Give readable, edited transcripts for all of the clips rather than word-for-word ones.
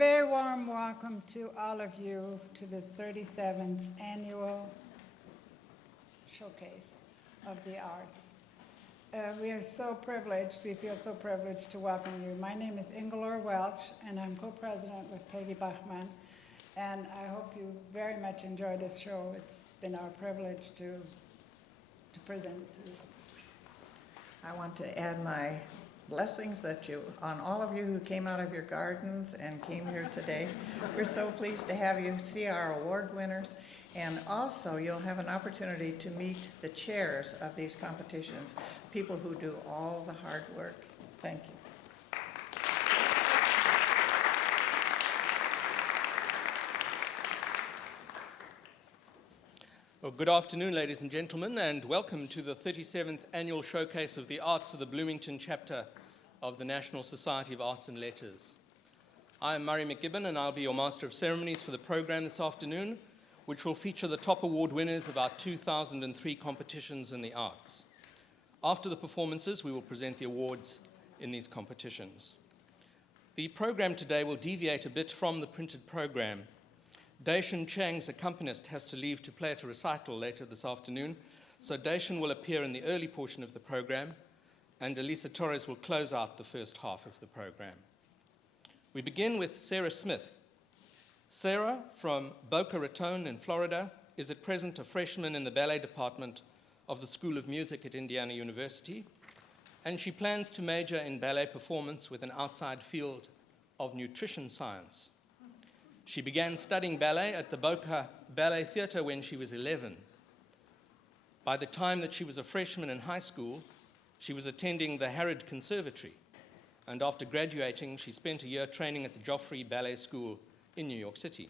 very warm welcome to all of you to the 37th Annual Showcase of the Arts. We are so privileged, we feel so privileged to welcome you. My name is Ingelor Welch, and I'm co-president with Peggy Bachman, and I hope you very much enjoy this show. It's been our privilege to present to you. I want to add my blessings on all of you who came out of your gardens and came here today. We're so pleased to have you see our award winners, and also you'll have an opportunity to meet the chairs of these competitions, people who do all the hard work. Thank you. Well, good afternoon, ladies and gentlemen, and welcome to the 37th Annual Showcase of the Arts of the Bloomington chapter of the National Society of Arts and Letters. I am Murray McGibbon, and I'll be your Master of Ceremonies for the program this afternoon, which will feature the top award winners of our 2003 competitions in the arts. After the performances, we will present the awards in these competitions. The program today will deviate a bit from the printed program. Daishin Chang's accompanist has to leave to play at a recital later this afternoon, so Daishin will appear in the early portion of the program, and Elisa Torres will close out the first half of the program. We begin with Sarah Smith. Sarah, from Boca Raton in Florida, is at present a freshman in the ballet department of the School of Music at Indiana University, and she plans to major in ballet performance with an outside field of nutrition science. She began studying ballet at the Boca Ballet Theatre when she was 11. By the time that she was a freshman in high school, she was attending the Harrod Conservatory, and after graduating, she spent a year training at the Joffrey Ballet School in New York City.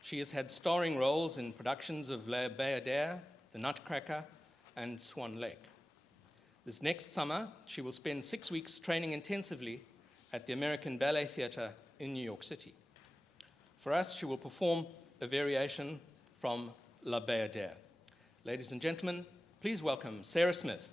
She has had starring roles in productions of La Bayadère, The Nutcracker, and Swan Lake. This next summer, she will spend 6 weeks training intensively at the American Ballet Theatre in New York City. For us, she will perform a variation from La Bayadère. Ladies and gentlemen, please welcome Sarah Smith.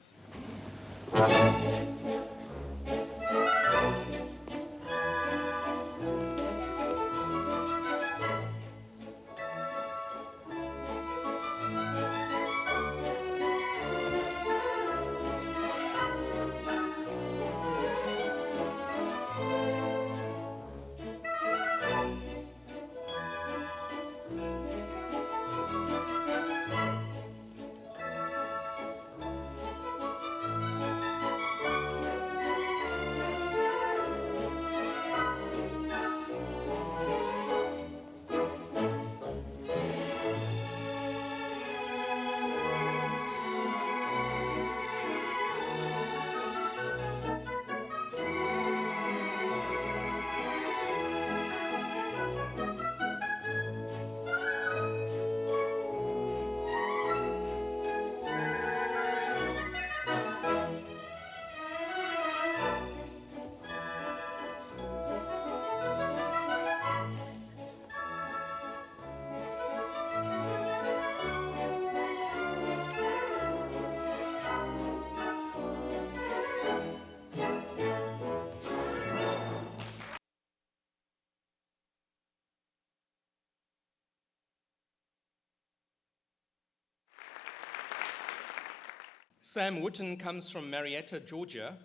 Sam Wooten comes from Marietta, Georgia,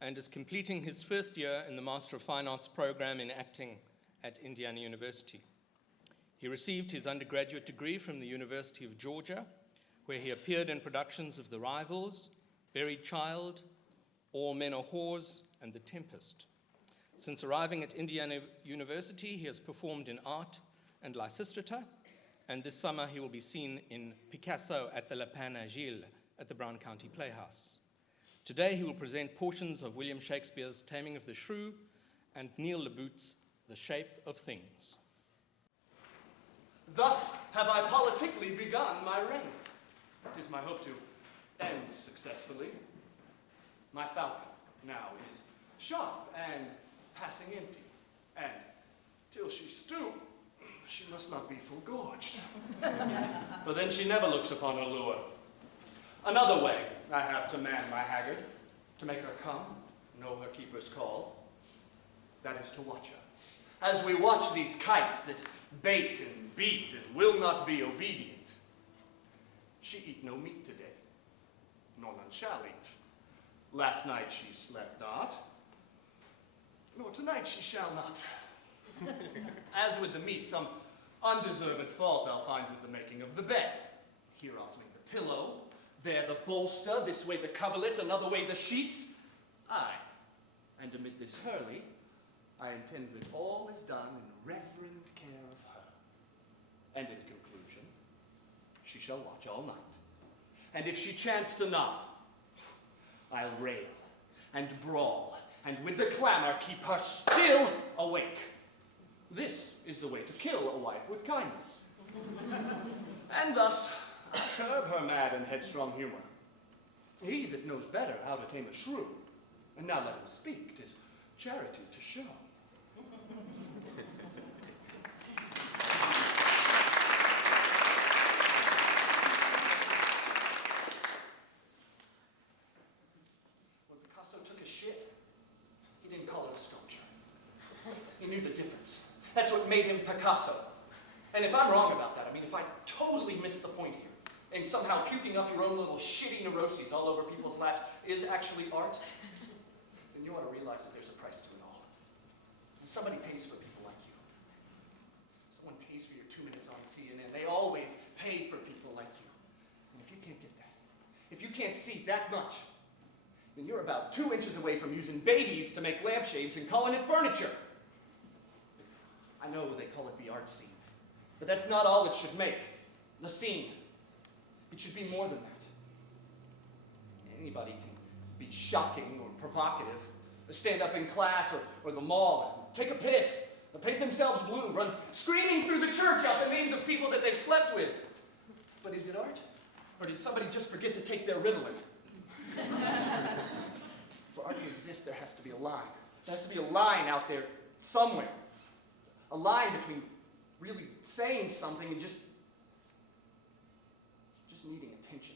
and is completing his first year in the Master of Fine Arts program in acting at Indiana University. He received his undergraduate degree from the University of Georgia, where he appeared in productions of The Rivals, Buried Child, All Men Are Whores, and The Tempest. Since arriving at Indiana University, he has performed in Art and Lysistrata, and this summer he will be seen in Picasso at the Lapin Agile at the Brown County Playhouse. Today he will present portions of William Shakespeare's Taming of the Shrew and Neil Labout's The Shape of Things. Thus have I politically begun my reign. It is my hope to end successfully. My falcon now is sharp and passing empty, and till she stoop, she must not be full gorged. For then she never looks upon her lure. Another way I have to man my haggard, to make her come, know her keeper's call. That is to watch her, as we watch these kites that bait and beat and will not be obedient. She eat no meat today, nor none shall eat. Last night she slept not, nor tonight she shall not. As with the meat, some undeserved fault I'll find with the making of the bed. Here I'll fling the pillow, there the bolster, this way the coverlet, another way the sheets. Aye, and amid this hurly, I intend that all is done in reverent care of her. And in conclusion, she shall watch all night. And if she chance to nod, I'll rail and brawl, and with the clamor keep her still awake. This is the way to kill a wife with kindness. And thus curb her mad and headstrong humor. He that knows better how to tame a shrew, and now let him speak, 'tis charity to show. When Picasso took a shit, he didn't call it a sculpture. He knew the difference. That's what made him Picasso. And if I'm wrong about that, I mean, if I totally missed the point here, and somehow puking up your own little shitty neuroses all over people's laps is actually art, then you ought to realize that there's a price to it all. And somebody pays for people like you. Someone pays for your 2 minutes on CNN. They always pay for people like you. And if you can't get that, if you can't see that much, then you're about 2 inches away from using babies to make lampshades and calling it furniture. I know they call it the art scene, but that's not all it should make. The scene. It should be more than that. Anybody can be shocking or provocative, stand up in class or the mall, take a piss, or paint themselves blue, run screaming through the church out the names of people that they've slept with. But is it art? Or did somebody just forget to take their Ritalin? For art to exist, there has to be a line. There has to be a line out there somewhere. A line between really saying something and just needing attention.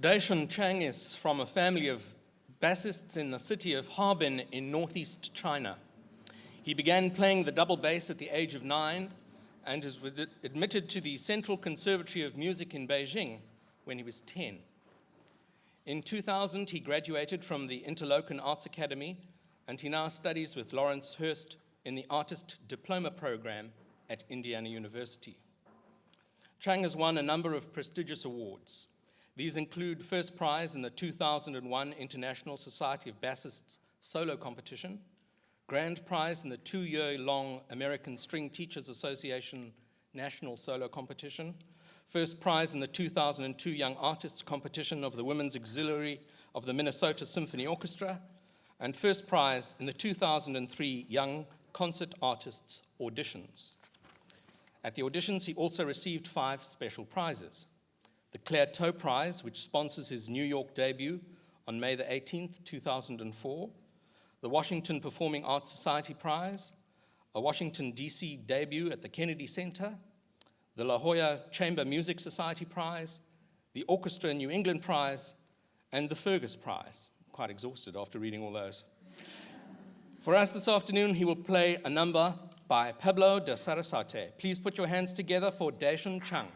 Daishun Chang is from a family of bassists in the city of Harbin in northeast China. He began playing the double bass at the age of 9 and was admitted to the Central Conservatory of Music in Beijing when he was 10. In 2000, he graduated from the Interlochen Arts Academy, and he now studies with Lawrence Hurst in the Artist Diploma Program at Indiana University. Chang has won a number of prestigious awards. These include first prize in the 2001 International Society of Bassists Solo Competition, grand prize in the 2-year-long American String Teachers Association National Solo Competition, first prize in the 2002 Young Artists Competition of the Women's Auxiliary of the Minnesota Symphony Orchestra, and first prize in the 2003 Young Concert Artists Auditions. At the auditions, he also received 5 special prizes. The Claire Toe Prize, which sponsors his New York debut on May the 18th, 2004, the Washington Performing Arts Society Prize, a Washington, D.C. debut at the Kennedy Center, the La Jolla Chamber Music Society Prize, the Orchestra New England Prize, and the Fergus Prize. Quite exhausted after reading all those. For us this afternoon, he will play a number by Pablo de Sarasate. Please put your hands together for Daishun Chang.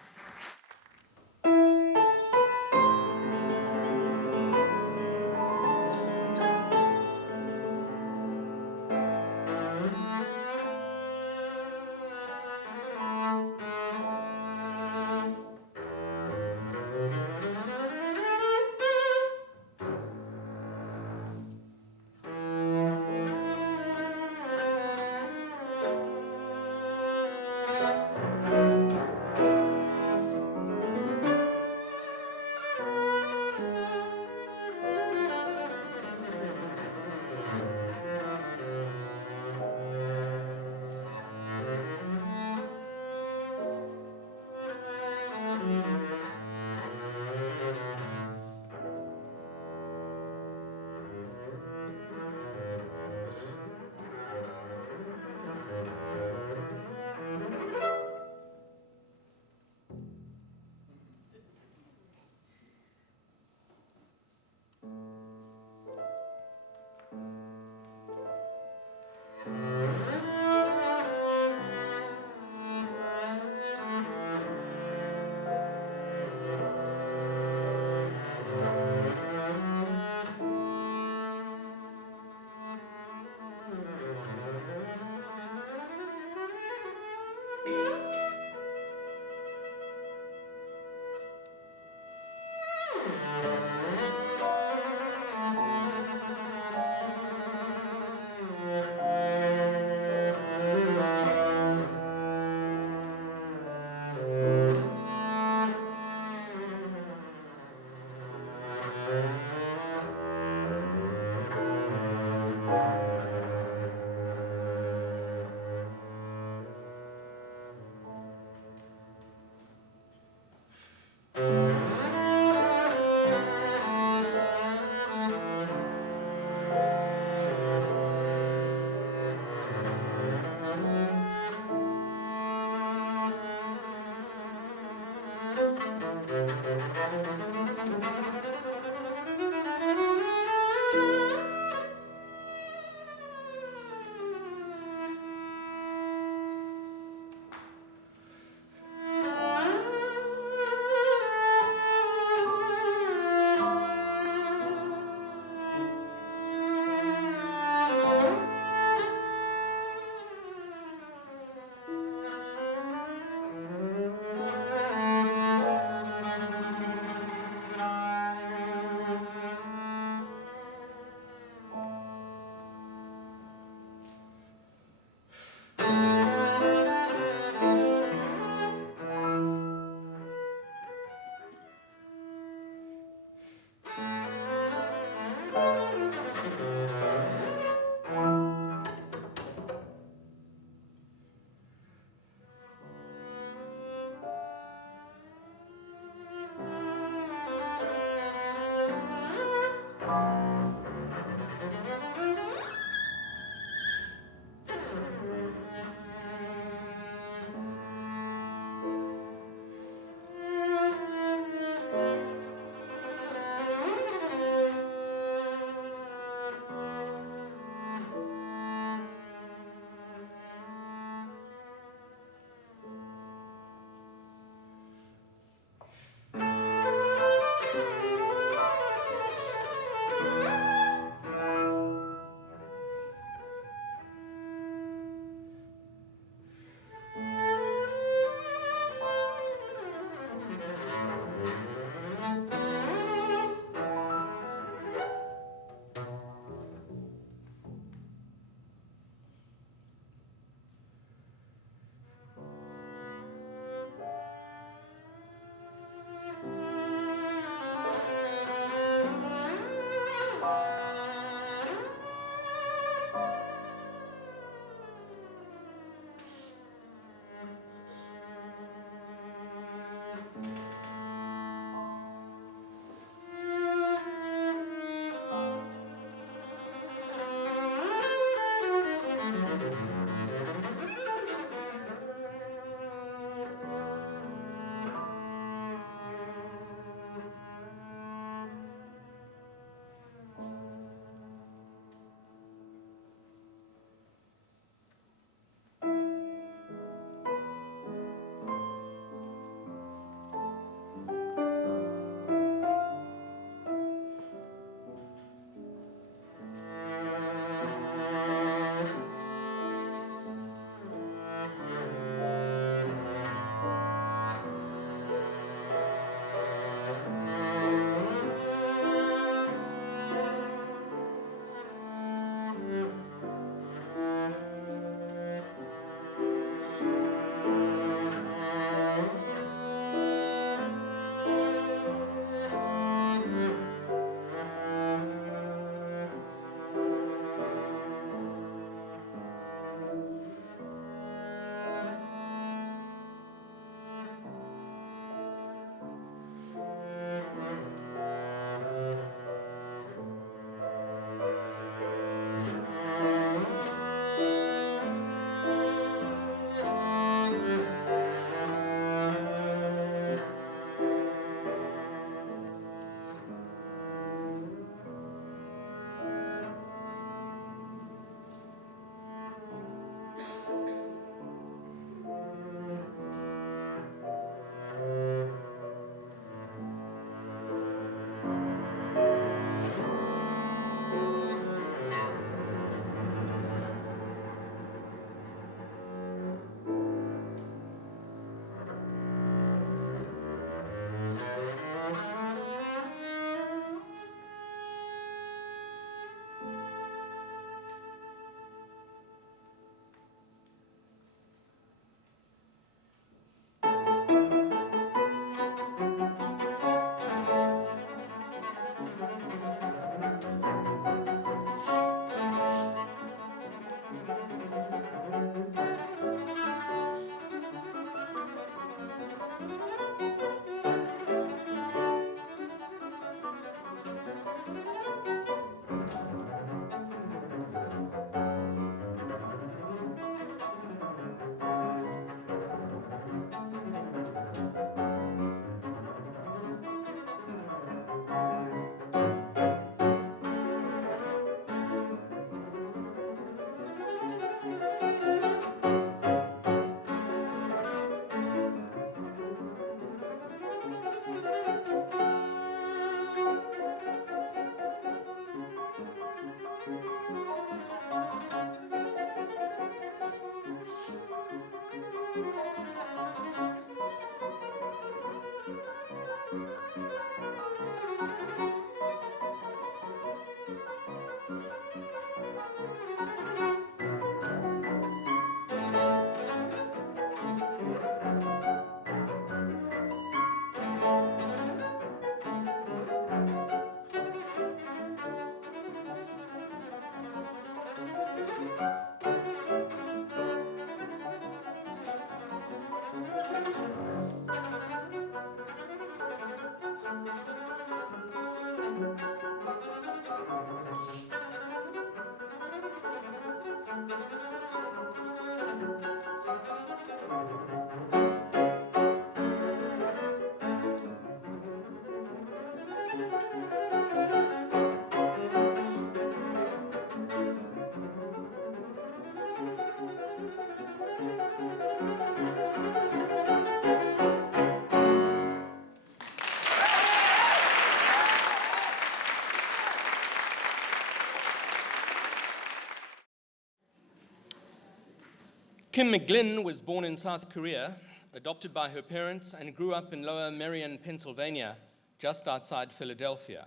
Kim McGlynn was born in South Korea, adopted by her parents, and grew up in Lower Merion, Pennsylvania, just outside Philadelphia.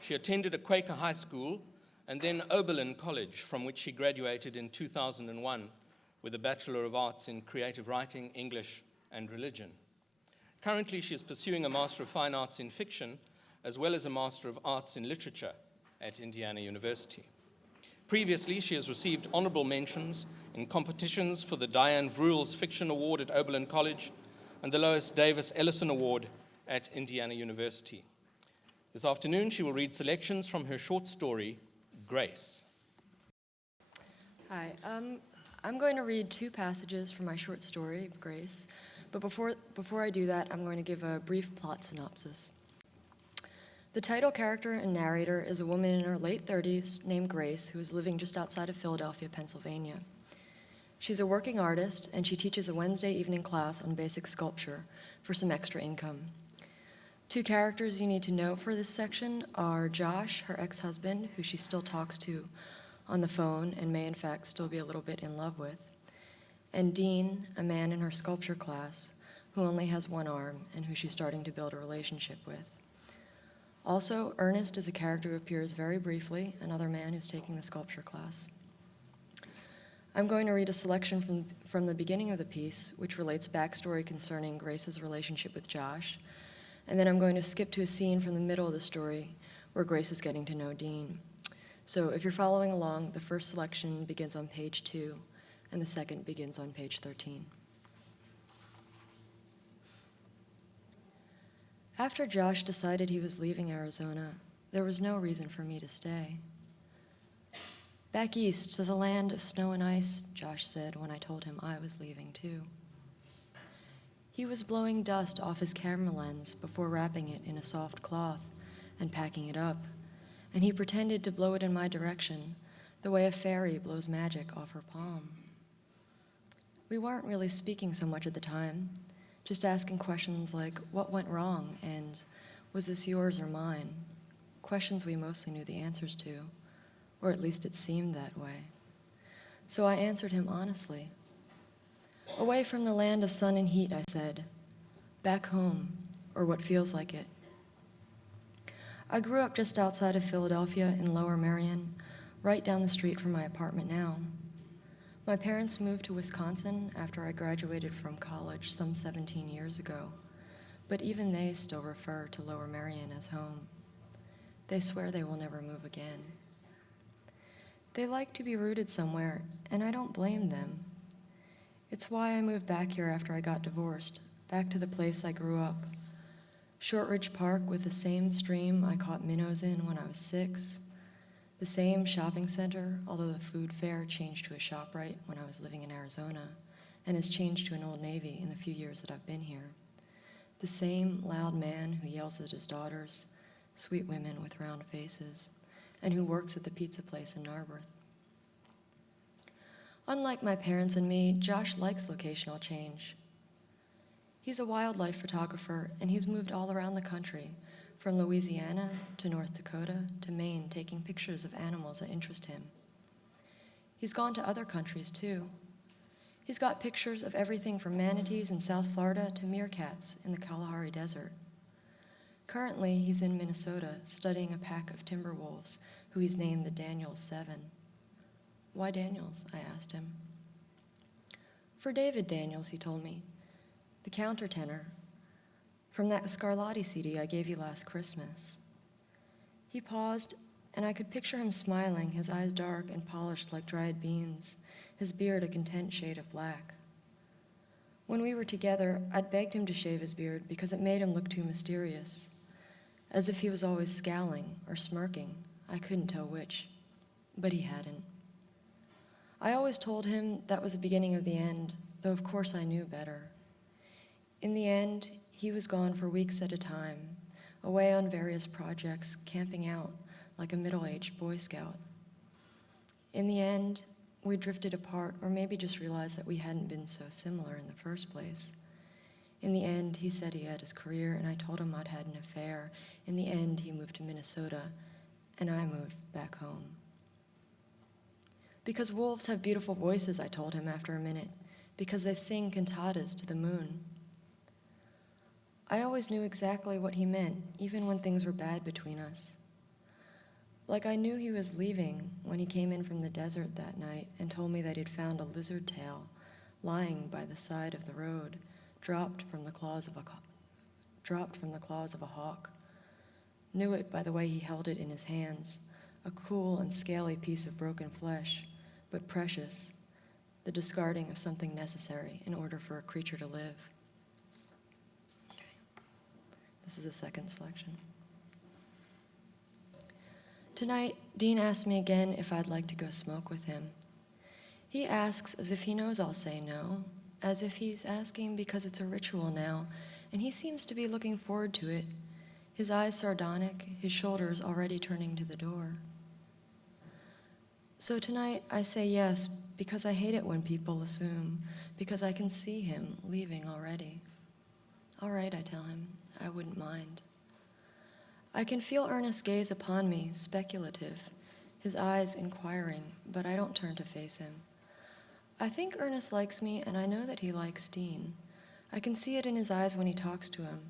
She attended a Quaker high school and then Oberlin College, from which she graduated in 2001 with a Bachelor of Arts in Creative Writing, English, and Religion. Currently, she is pursuing a Master of Fine Arts in Fiction, as well as a Master of Arts in Literature at Indiana University. Previously, she has received honorable mentions in competitions for the Diane Vruels Fiction Award at Oberlin College and the Lois Davis Ellison Award at Indiana University. This afternoon, she will read selections from her short story, Grace. Hi, I'm going to read two passages from my short story, Grace, but before I do that, I'm going to give a brief plot synopsis. The title character and narrator is a woman in her late 30s named Grace, who is living just outside of Philadelphia, Pennsylvania. She's a working artist, and she teaches a Wednesday evening class on basic sculpture for some extra income. Two characters you need to know for this section are Josh, her ex-husband, who she still talks to on the phone and may in fact still be a little bit in love with, and Dean, a man in her sculpture class who only has one arm and who she's starting to build a relationship with. Also, Ernest is a character who appears very briefly, another man who's taking the sculpture class. I'm going to read a selection from the beginning of the piece, which relates backstory concerning Grace's relationship with Josh, and then I'm going to skip to a scene from the middle of the story where Grace is getting to know Dean. So if you're following along, the first selection begins on page 2, and the second begins on page 13. After Josh decided he was leaving Arizona, there was no reason for me to stay. Back east to the land of snow and ice, Josh said when I told him I was leaving too. He was blowing dust off his camera lens before wrapping it in a soft cloth and packing it up, and he pretended to blow it in my direction, the way a fairy blows magic off her palm. We weren't really speaking so much at the time, just asking questions like, what went wrong, and was this yours or mine? Questions we mostly knew the answers to, or at least it seemed that way. So I answered him honestly. Away from the land of sun and heat, I said. Back home, or what feels like it. I grew up just outside of Philadelphia in Lower Merion, right down the street from my apartment now. My parents moved to Wisconsin after I graduated from college some 17 years ago, but even they still refer to Lower Merion as home. They swear they will never move again. They like to be rooted somewhere, and I don't blame them. It's why I moved back here after I got divorced, back to the place I grew up. Shortridge Park with the same stream I caught minnows in when I was 6, the same shopping center, although the food fair changed to a ShopRite when I was living in Arizona, and has changed to an Old Navy in the few years that I've been here. The same loud man who yells at his daughters, sweet women with round faces, and who works at the pizza place in Narberth. Unlike my parents and me, Josh likes locational change. He's a wildlife photographer, and he's moved all around the country, from Louisiana to North Dakota to Maine, taking pictures of animals that interest him. He's gone to other countries, too. He's got pictures of everything from manatees in South Florida to meerkats in the Kalahari Desert. Currently, he's in Minnesota studying a pack of timber wolves who he's named the Daniels 7. Why Daniels? I asked him. For David Daniels, he told me, the countertenor from that Scarlatti CD I gave you last Christmas. He paused, and I could picture him smiling, his eyes dark and polished like dried beans, his beard a content shade of black. When we were together, I'd begged him to shave his beard because it made him look too mysterious, as if he was always scowling or smirking. I couldn't tell which, but he hadn't. I always told him that was the beginning of the end, though of course I knew better. In the end, he was gone for weeks at a time, away on various projects, camping out like a middle-aged Boy Scout. In the end, we drifted apart, or maybe just realized that we hadn't been so similar in the first place. In the end, he said he had his career, and I told him I'd had an affair. In the end, he moved to Minnesota, and I moved back home. Because wolves have beautiful voices, I told him after a minute, because they sing cantatas to the moon. I always knew exactly what he meant, even when things were bad between us. Like I knew he was leaving when he came in from the desert that night and told me that he'd found a lizard tail lying by the side of the road, dropped from the claws of a hawk. Knew it by the way he held it in his hands, a cool and scaly piece of broken flesh, but precious, the discarding of something necessary in order for a creature to live. Okay. This is the second selection. Tonight, Dean asked me again if I'd like to go smoke with him. He asks as if he knows I'll say no, as if he's asking because it's a ritual now, and he seems to be looking forward to it, his eyes sardonic, his shoulders already turning to the door. So tonight, I say yes because I hate it when people assume, because I can see him leaving already. All right, I tell him, I wouldn't mind. I can feel Ernest's gaze upon me, speculative, his eyes inquiring, but I don't turn to face him. I think Ernest likes me, and I know that he likes Dean. I can see it in his eyes when he talks to him,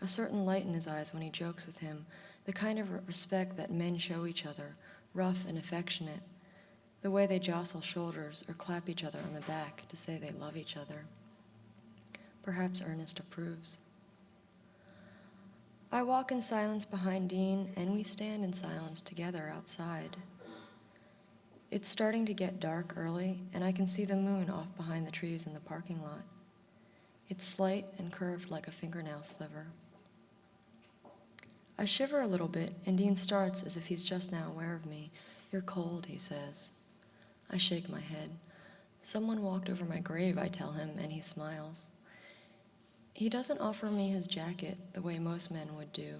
a certain light in his eyes when he jokes with him, the kind of respect that men show each other, rough and affectionate, the way they jostle shoulders or clap each other on the back to say they love each other. Perhaps Ernest approves. I walk in silence behind Dean, and we stand in silence together outside. It's starting to get dark early, and I can see the moon off behind the trees in the parking lot. It's slight and curved like a fingernail sliver. I shiver a little bit, and Dean starts as if he's just now aware of me. You're cold, he says. I shake my head. Someone walked over my grave, I tell him, and he smiles. He doesn't offer me his jacket the way most men would do,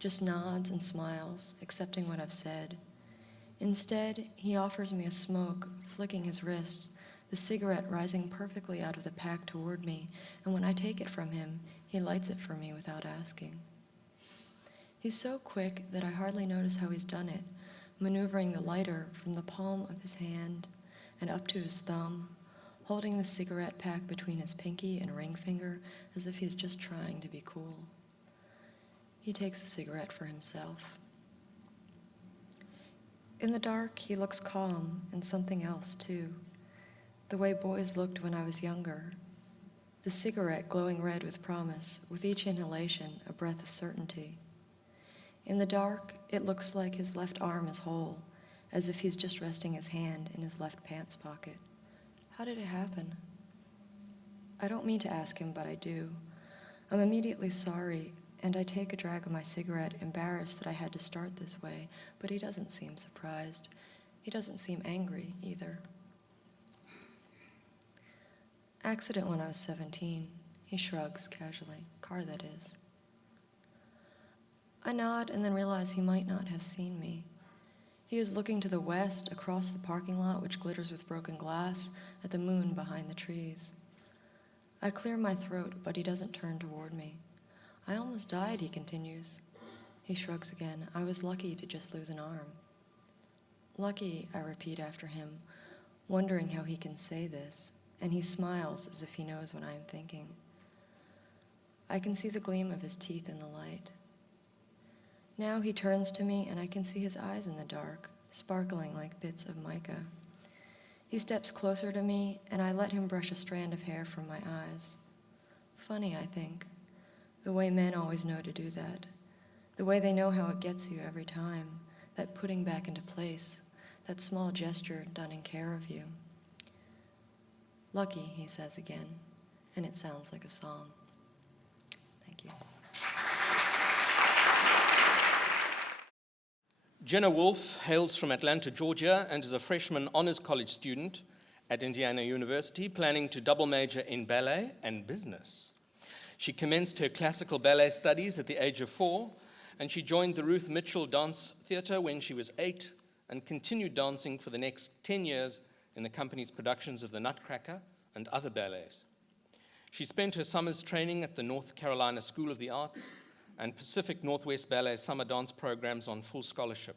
just nods and smiles, accepting what I've said. Instead, he offers me a smoke, flicking his wrist, the cigarette rising perfectly out of the pack toward me, and when I take it from him, he lights it for me without asking. He's so quick that I hardly notice how he's done it, maneuvering the lighter from the palm of his hand and up to his thumb, holding the cigarette pack between his pinky and ring finger as if he's just trying to be cool. He takes a cigarette for himself. In the dark, he looks calm and something else, too. The way boys looked when I was younger. The cigarette glowing red with promise, with each inhalation a breath of certainty. In the dark, it looks like his left arm is whole, as if he's just resting his hand in his left pants pocket. How did it happen? I don't mean to ask him, but I do. I'm immediately sorry, and I take a drag of my cigarette, embarrassed that I had to start this way, but he doesn't seem surprised. He doesn't seem angry, either. Accident when I was 17. He shrugs casually. Car, that is. I nod and then realize he might not have seen me. He is looking to the west, across the parking lot, which glitters with broken glass, at the moon behind the trees. I clear my throat, but he doesn't turn toward me. I almost died, he continues. He shrugs again. I was lucky to just lose an arm. Lucky, I repeat after him, wondering how he can say this, and he smiles as if he knows what I am thinking. I can see the gleam of his teeth in the light. Now he turns to me, and I can see his eyes in the dark, sparkling like bits of mica. He steps closer to me, and I let him brush a strand of hair from my eyes. Funny, I think, the way men always know to do that, the way they know how it gets you every time, that putting back into place, that small gesture done in care of you. Lucky, he says again, and it sounds like a song. Thank you. Jenna Wolfe hails from Atlanta, Georgia, and is a freshman honors college student at Indiana University, planning to double major in ballet and business. She commenced her classical ballet studies at the age of 4, and she joined the Ruth Mitchell Dance Theatre when she was 8, and continued dancing for the next 10 years in the company's productions of The Nutcracker and other ballets. She spent her summers training at the North Carolina School of the Arts and Pacific Northwest Ballet summer dance programs on full scholarship.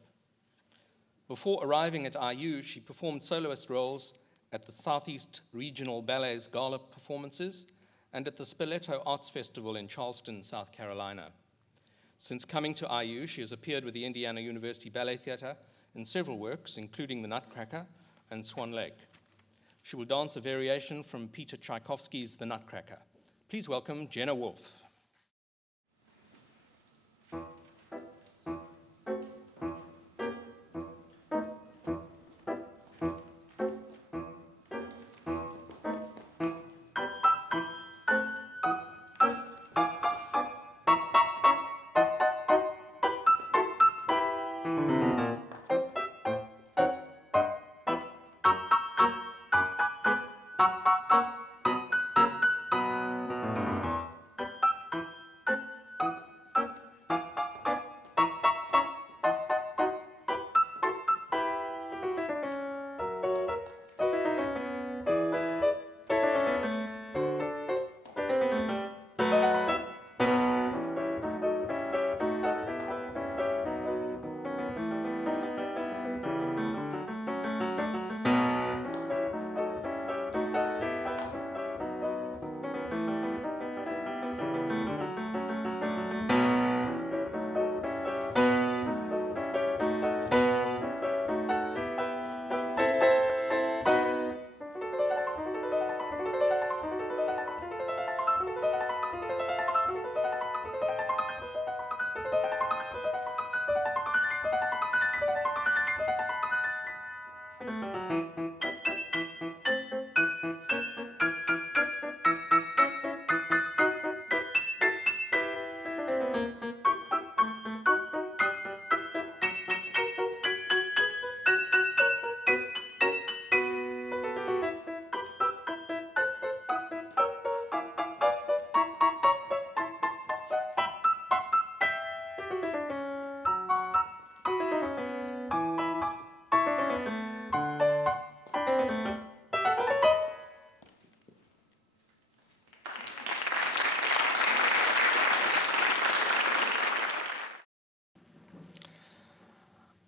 Before arriving at IU, she performed soloist roles at the Southeast Regional Ballet's Gala performances and at the Spoleto Arts Festival in Charleston, South Carolina. Since coming to IU, she has appeared with the Indiana University Ballet Theatre in several works, including The Nutcracker and Swan Lake. She will dance a variation from Peter Tchaikovsky's The Nutcracker. Please welcome Jenna Wolfe.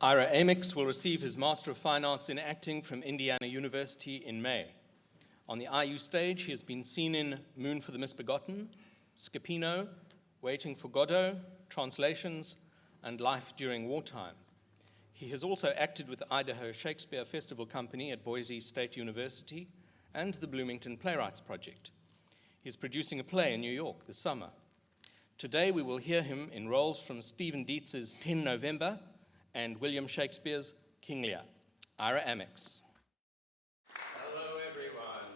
Ira Amix will receive his Master of Fine Arts in Acting from Indiana University in May. On the IU stage, he has been seen in Moon for the Misbegotten, Scipino, Waiting for Godot, Translations, and Life During Wartime. He has also acted with the Idaho Shakespeare Festival Company at Boise State University and the Bloomington Playwrights Project. He is producing a play in New York this summer. Today we will hear him in roles from Stephen Dietz's 10 November and William Shakespeare's King Lear. Ira Amix. Hello, everyone.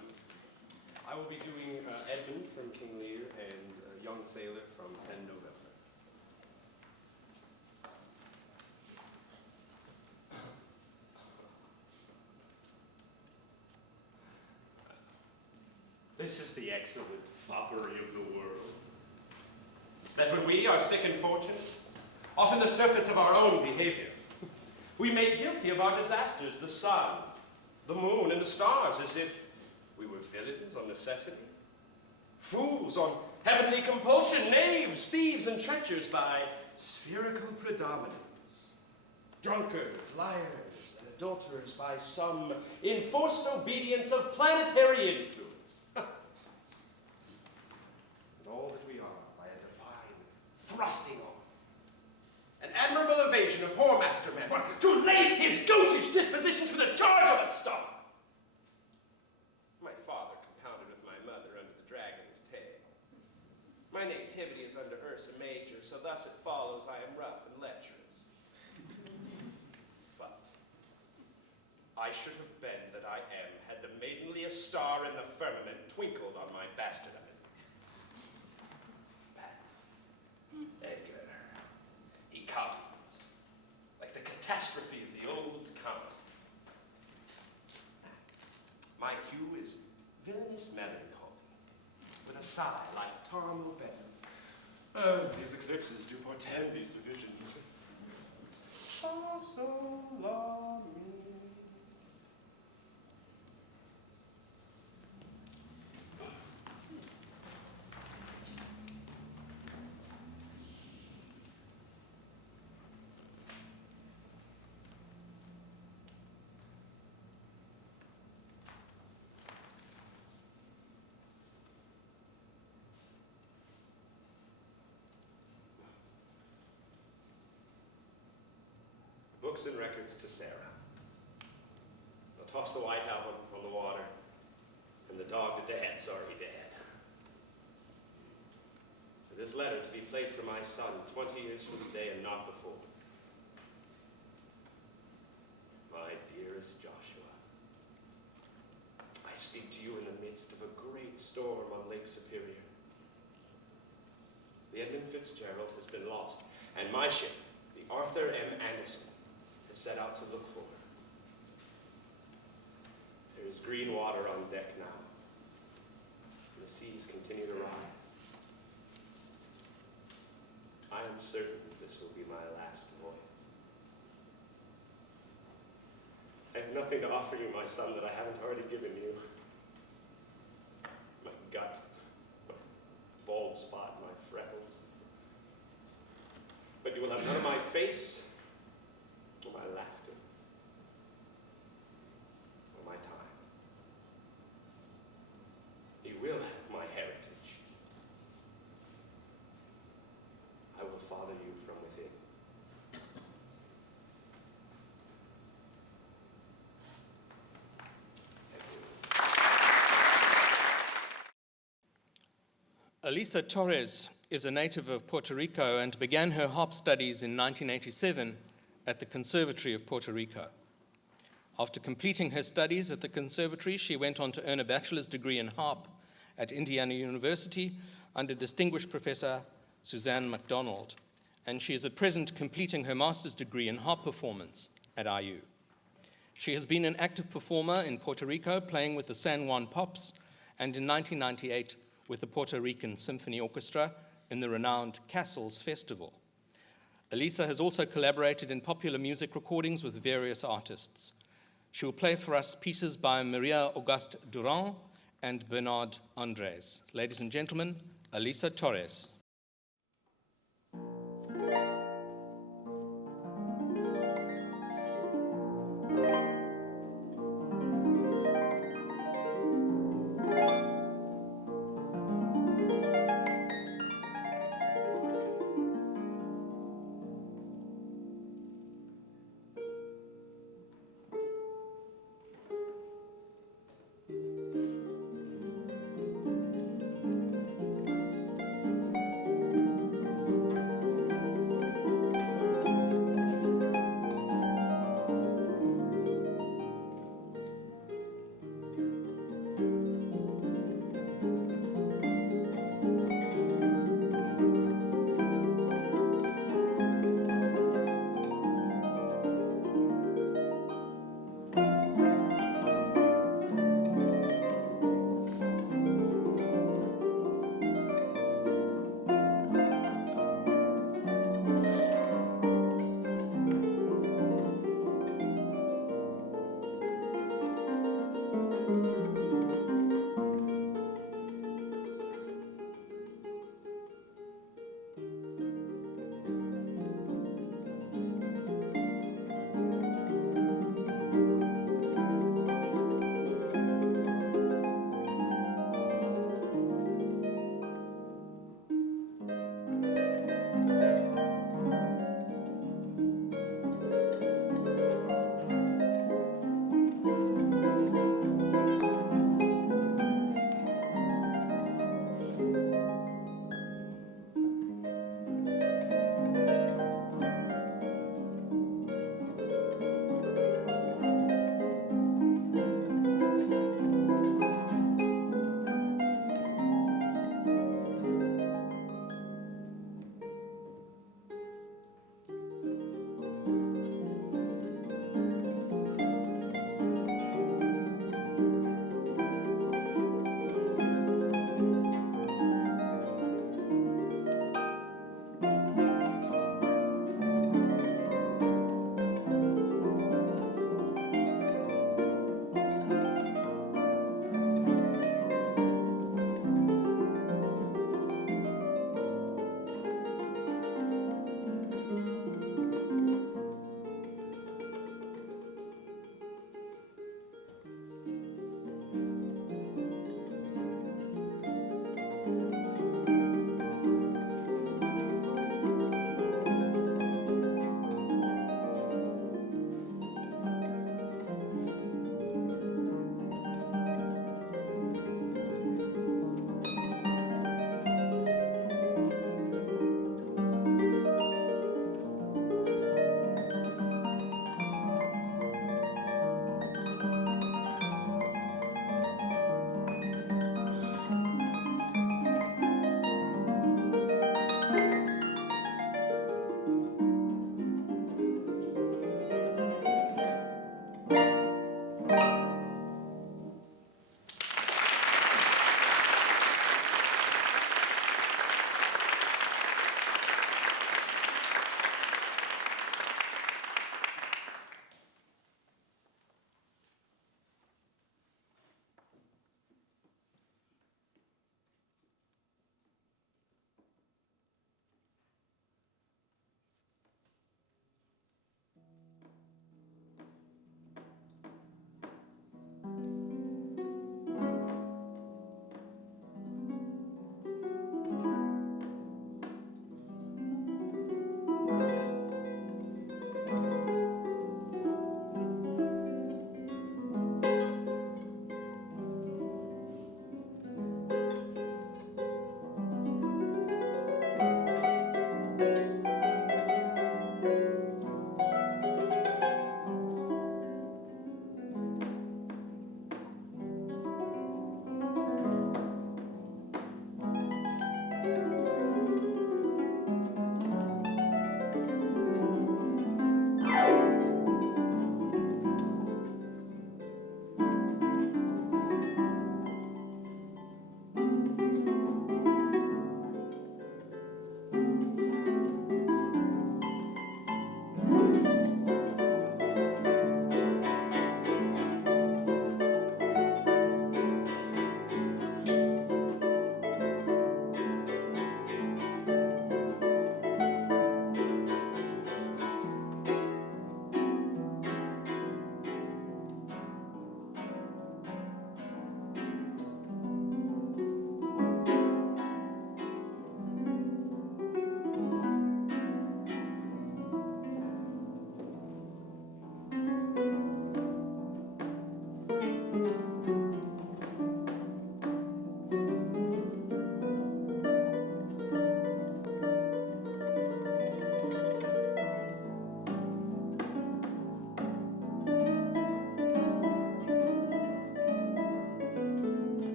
I will be doing Edmund from King Lear and Young Sailor from 10 November. This is the excellent foppery of the world. That when we are sick and fortunate, often the surfeits of our own behavior, we make guilty of our disasters the sun, the moon, and the stars, as if we were villains on necessity, fools on heavenly compulsion, knaves, thieves, and treachers by spherical predominance, drunkards, liars, and adulterers by some enforced obedience of planetary influence. And all that we are by a divine thrusting on, an admirable evasion of whoremaster man, to lay his goatish disposition to the charge of a star. My father compounded with my mother under the dragon's tail. My nativity is under Ursa Major, so thus it follows I am rough and lecherous. But I should have been that I am, had the maidenliest star in the firmament twinkled on my bastardizing. That Edgar, he comes like the catastrophe villainous melancholy, with a sigh like Tom O'Benn. These eclipses do portend these divisions. Ah, so long. Books and records to Sarah. I'll toss the white album on the water, and the dog to Dad, sorry Dad. For this letter to be played for my son 20 years from today and not before. My dearest Joshua, I speak to you in the midst of a great storm on Lake Superior. The Edmund Fitzgerald has been lost, and my ship, the Arthur M. Anderson, set out to look for her. There is green water on deck now, and the seas continue to rise. I am certain this will be my last voyage. I have nothing to offer you, my son, that I haven't already given you. My gut, my bald spot, my freckles. But you will have none of my face, or my laughter, or my time. You will have my heritage. I will father you from within. Elisa Torres is a native of Puerto Rico and began her harp studies in 1987 at the Conservatory of Puerto Rico. After completing her studies at the conservatory, she went on to earn a bachelor's degree in harp at Indiana University under distinguished Professor Suzanne MacDonald, and she is at present completing her master's degree in harp performance at IU. She has been an active performer in Puerto Rico, playing with the San Juan Pops, and in 1998 with the Puerto Rican Symphony Orchestra in the renowned Castles Festival. Elisa has also collaborated in popular music recordings with various artists. She will play for us pieces by Maria Auguste Durand and Bernard Andres. Ladies and gentlemen, Elisa Torres.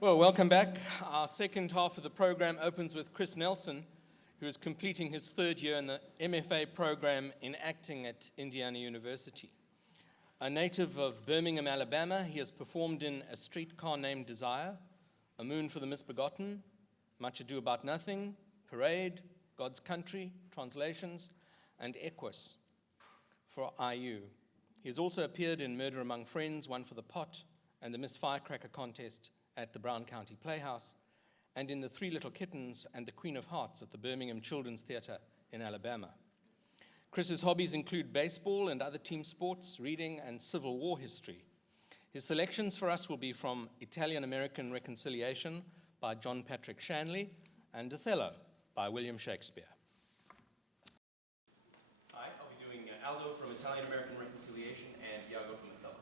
Well, welcome back. Our second half of the program opens with Chris Nelson, who is completing his third year in the MFA program in acting at Indiana University. A native of Birmingham, Alabama, he has performed in A Streetcar Named Desire, A Moon for the Misbegotten, Much Ado About Nothing, Parade, God's Country, Translations, and Equus for IU. He has also appeared in Murder Among Friends, One for the Pot, and the Miss Firecracker contest at the Brown County Playhouse, and in The Three Little Kittens and The Queen of Hearts at the Birmingham Children's Theatre in Alabama. Chris's hobbies include baseball and other team sports, reading, and Civil War history. His selections for us will be from Italian-American Reconciliation by John Patrick Shanley and Othello by William Shakespeare. Hi, I'll be doing Aldo from Italian-American Reconciliation and Iago from Othello.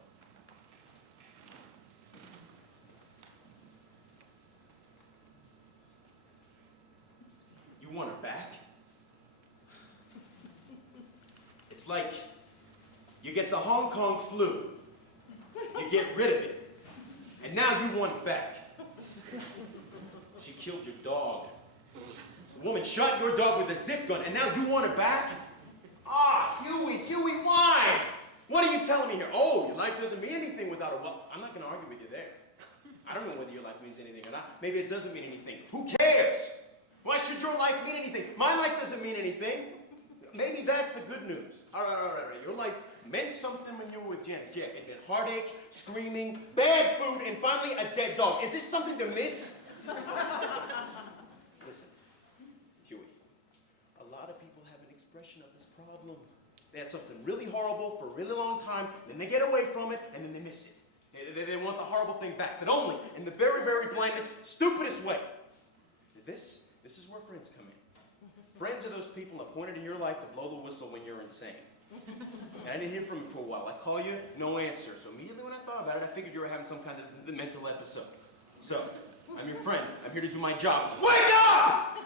You want her back? It's like you get the Hong Kong flu, you get rid of it, and now you want it back. She killed your dog. The woman shot your dog with a zip gun, and now you want it back? Ah, Huey, why? What are you telling me here? Oh, your life doesn't mean anything without a well, I'm not going to argue with you there. I don't know whether your life means anything or not. Maybe it doesn't mean anything. Who cares? Why should your life mean anything? My life doesn't mean anything. Maybe that's the good news. All right. Your life meant something when you were with Janice. Yeah, it meant heartache, screaming, bad food, and finally a dead dog. Is this something to miss? Listen, Huey, a lot of people have an expression of this problem. They had something really horrible for a really long time, then they get away from it, and then they miss it. They want the horrible thing back, but only in the very, very blindest, stupidest way. This is where friends come in. Friends are those people appointed in your life to blow the whistle when you're insane. And I didn't hear from you for a while. I call you, no answer. So immediately when I thought about it, I figured you were having some kind of mental episode. So, I'm your friend. I'm here to do my job. Wake up!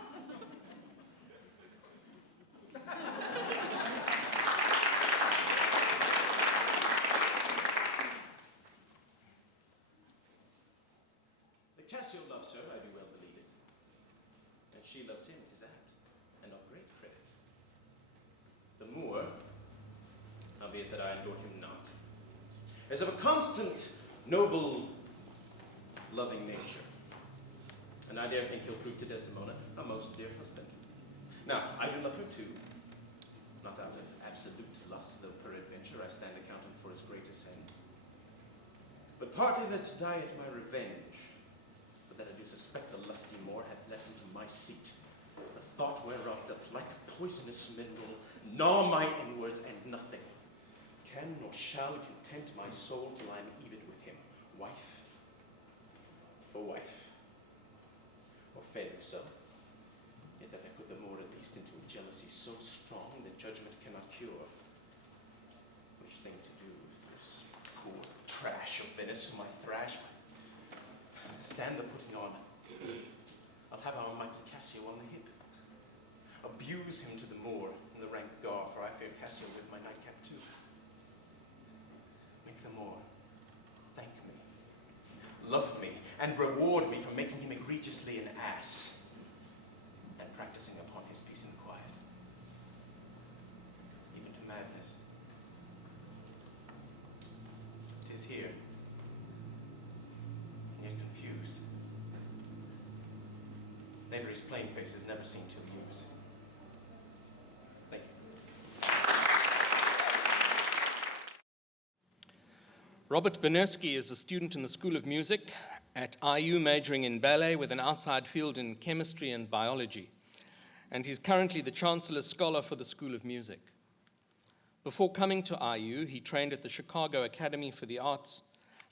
The Cassio loves her, I do well believe it. And she loves him, 'tis apt, and of great credit. The Moor, albeit that I adore him not, is of a constant, noble, loving nature. And I dare think he'll prove to Desdemona a most dear husband. Now, I do love her too, not out of absolute lust, though peradventure I stand accounted for his greatest sin, but partly that to die at my revenge, for that I do suspect the lusty Moor hath let into my seat the thought whereof doth like a poisonous mineral gnaw my inwards, and nothing can nor shall content my soul till I am even with him, wife for wife. Or failing so, yet that I put the Moor at least into a jealousy so strong that judgment cannot cure. Which thing to do with this poor trash of Venice whom I thrash? Stand the putting on. I'll have our Michael Cassio on the hip. Abuse him to the Moor in the rank guard, for I fear Cassio with my nightcap too. Make the Moor thank me, love me, and reward me for making him egregiously an ass, and practicing upon his peace and quiet, even to madness. 'Tis here, and yet confused. Knavery's plain face is never seen to amuse. Thank you. Robert Bernersky is a student in the School of Music at IU, majoring in ballet with an outside field in chemistry and biology. And he's currently the Chancellor's Scholar for the School of Music. Before coming to IU, he trained at the Chicago Academy for the Arts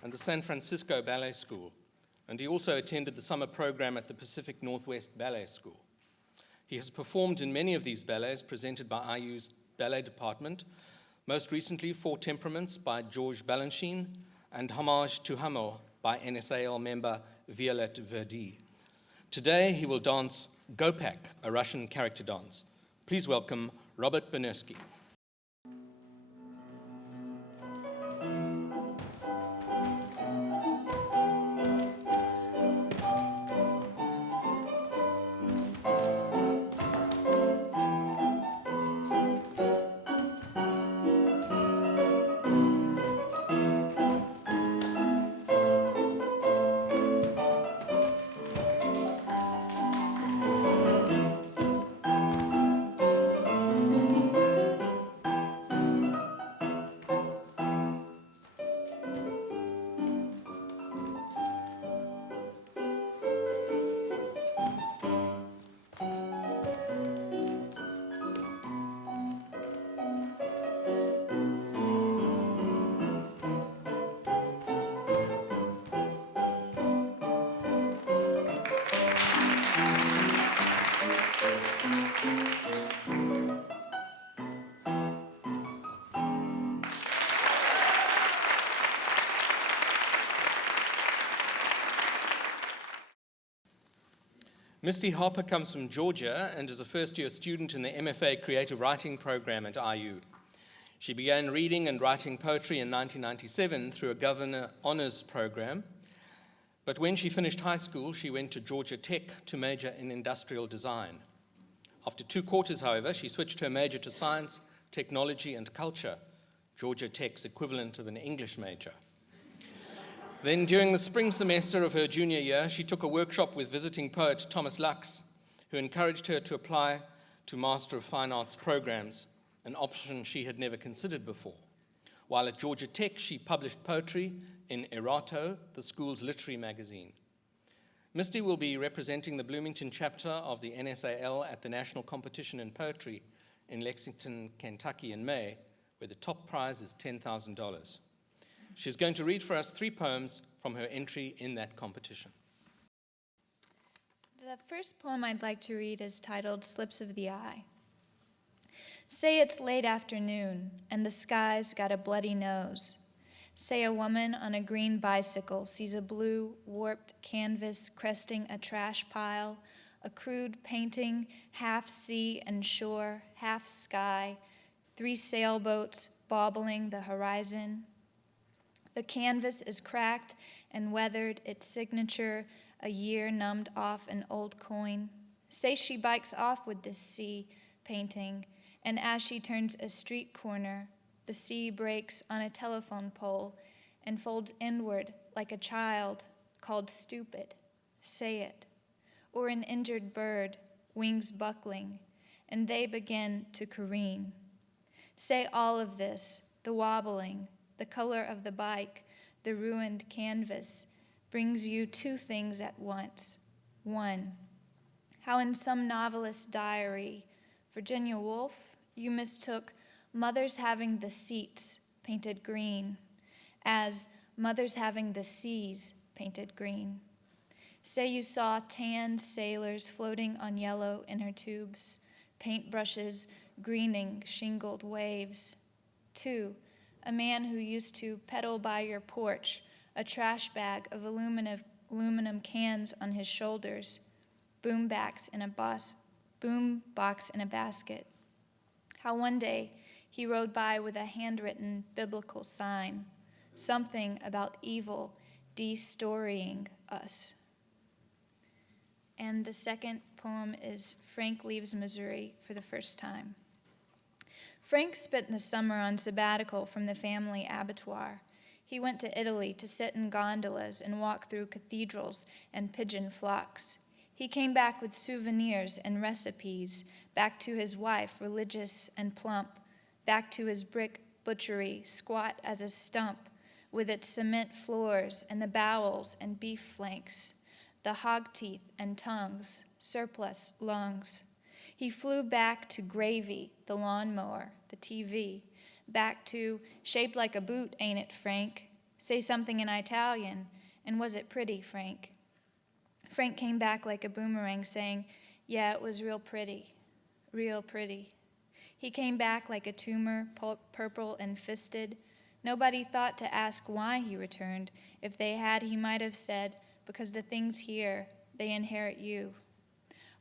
and the San Francisco Ballet School. And he also attended the summer program at the Pacific Northwest Ballet School. He has performed in many of these ballets presented by IU's ballet department, most recently Four Temperaments by Georges Balanchine and Homage to Hummel by NSAL member Violette Verdi. Today he will dance Gopak, a Russian character dance. Please welcome Robert Bernersky. Misty Harper comes from Georgia and is a first-year student in the MFA Creative Writing program at IU. She began reading and writing poetry in 1997 through a Governor Honors program, but when she finished high school, she went to Georgia Tech to major in industrial design. After 2 quarters, however, she switched her major to science, technology, and culture, Georgia Tech's equivalent of an English major. Then, during the spring semester of her junior year, she took a workshop with visiting poet Thomas Lux, who encouraged her to apply to Master of Fine Arts programs, an option she had never considered before. While at Georgia Tech, she published poetry in Erato, the school's literary magazine. Misty will be representing the Bloomington chapter of the NSAL at the National Competition in Poetry in Lexington, Kentucky in May, where the top prize is $10,000. She's going to read for us 3 poems from her entry in that competition. The first poem I'd like to read is titled Slips of the Eye. Say it's late afternoon and the sky's got a bloody nose. Say a woman on a green bicycle sees a blue, warped canvas cresting a trash pile, a crude painting, half sea and shore, half sky, 3 sailboats bobbling the horizon. The canvas is cracked and weathered, its signature, a year numbed off an old coin. Say she bikes off with this sea painting, and as she turns a street corner, the sea breaks on a telephone pole and folds inward like a child called stupid. Say it. Or an injured bird, wings buckling, and they begin to careen. Say all of this, the wobbling, the color of the bike, the ruined canvas, brings you 2 things at once. 1, how in some novelist's diary, Virginia Woolf, you mistook mothers having the seats painted green as mothers having the seas painted green. Say you saw tanned sailors floating on yellow inner tubes, paintbrushes greening shingled waves. 2, a man who used to pedal by your porch, a trash bag of aluminum cans on his shoulders, boom box in a basket. How one day he rode by with a handwritten biblical sign, something about evil de-storying us. And the second poem is Frank Leaves Missouri for the First Time. Frank spent the summer on sabbatical from the family abattoir. He went to Italy to sit in gondolas and walk through cathedrals and pigeon flocks. He came back with souvenirs and recipes, back to his wife, religious and plump, back to his brick butchery, squat as a stump, with its cement floors and the bowels and beef flanks, the hog teeth and tongues, surplus lungs. He flew back to gravy, the lawnmower, the TV, back to shaped like a boot, ain't it, Frank? Say something in Italian, and was it pretty, Frank? Frank came back like a boomerang saying, yeah, it was real pretty, real pretty. He came back like a tumor, purple and fisted. Nobody thought to ask why he returned. If they had, he might have said, because the things here, they inherit you.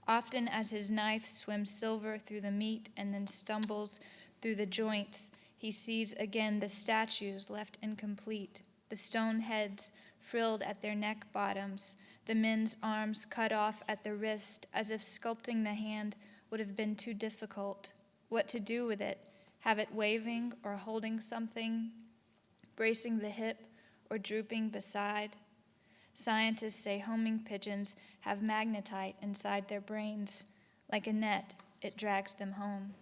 Often as his knife swims silver through the meat and then stumbles through the joints, he sees again the statues left incomplete, the stone heads frilled at their neck bottoms, the men's arms cut off at the wrist, as if sculpting the hand would have been too difficult. What to do with it? Have it waving or holding something, bracing the hip or drooping beside? Scientists say homing pigeons have magnetite inside their brains. Like a net, it drags them home.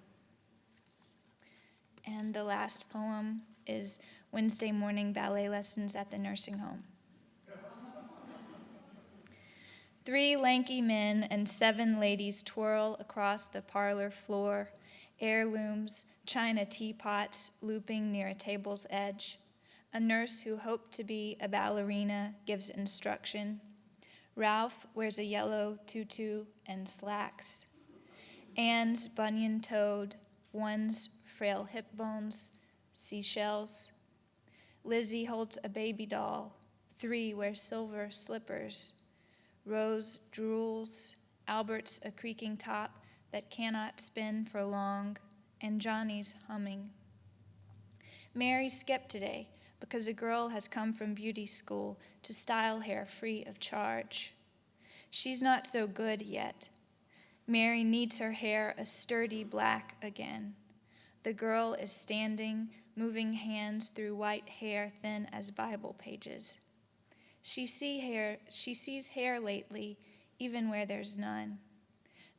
And the last poem is Wednesday morning ballet lessons at the nursing home. 3 lanky men and 7 ladies twirl across the parlor floor, heirlooms, china teapots looping near a table's edge. A nurse who hoped to be a ballerina gives instruction. Ralph wears a yellow tutu and slacks. Anne's bunioned-toed, one's frail hip bones, seashells. Lizzie holds a baby doll. 3 wear silver slippers. Rose drools. Albert's a creaking top that cannot spin for long, and Johnny's humming. Mary skipped today because a girl has come from beauty school to style hair free of charge. She's not so good yet. Mary needs her hair a sturdy black again. The girl is standing, moving hands through white hair thin as Bible pages. She sees hair lately, even where there's none.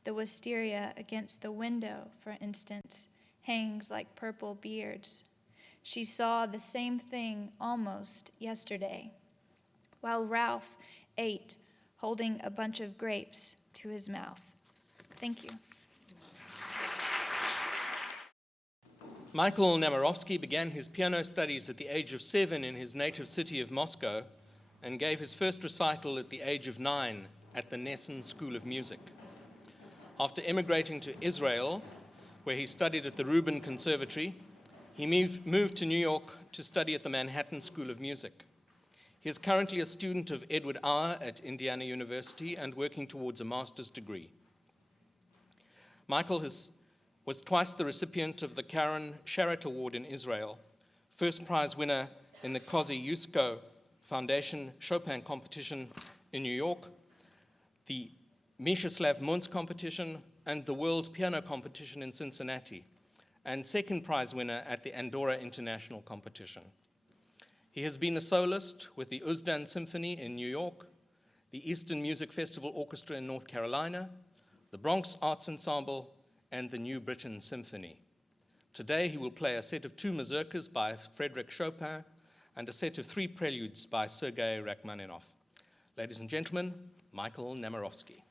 The wisteria against the window, for instance, hangs like purple beards. She saw the same thing almost yesterday, while Ralph ate, holding a bunch of grapes to his mouth. Thank you. Michael Nemirovsky began his piano studies at the age of 7 in his native city of Moscow and gave his first recital at the age of 9 at the Nessun School of Music. After emigrating to Israel, where he studied at the Rubin Conservatory, he moved to New York to study at the Manhattan School of Music. He is currently a student of Edward Auer at Indiana University and working towards a master's degree. Michael was twice the recipient of the Karen Sharat Award in Israel, first prize winner in the Kosciuszko Foundation Chopin competition in New York, the Mieczysław Munz competition, and the World Piano competition in Cincinnati, and second prize winner at the Andorra International competition. He has been a soloist with the Uzdan Symphony in New York, the Eastern Music Festival Orchestra in North Carolina, the Bronx Arts Ensemble, and the New Britain Symphony. Today he will play a set of 2 mazurkas by Frédéric Chopin and a set of 3 preludes by Sergei Rachmaninoff. Ladies and gentlemen, Michael Nemirovsky.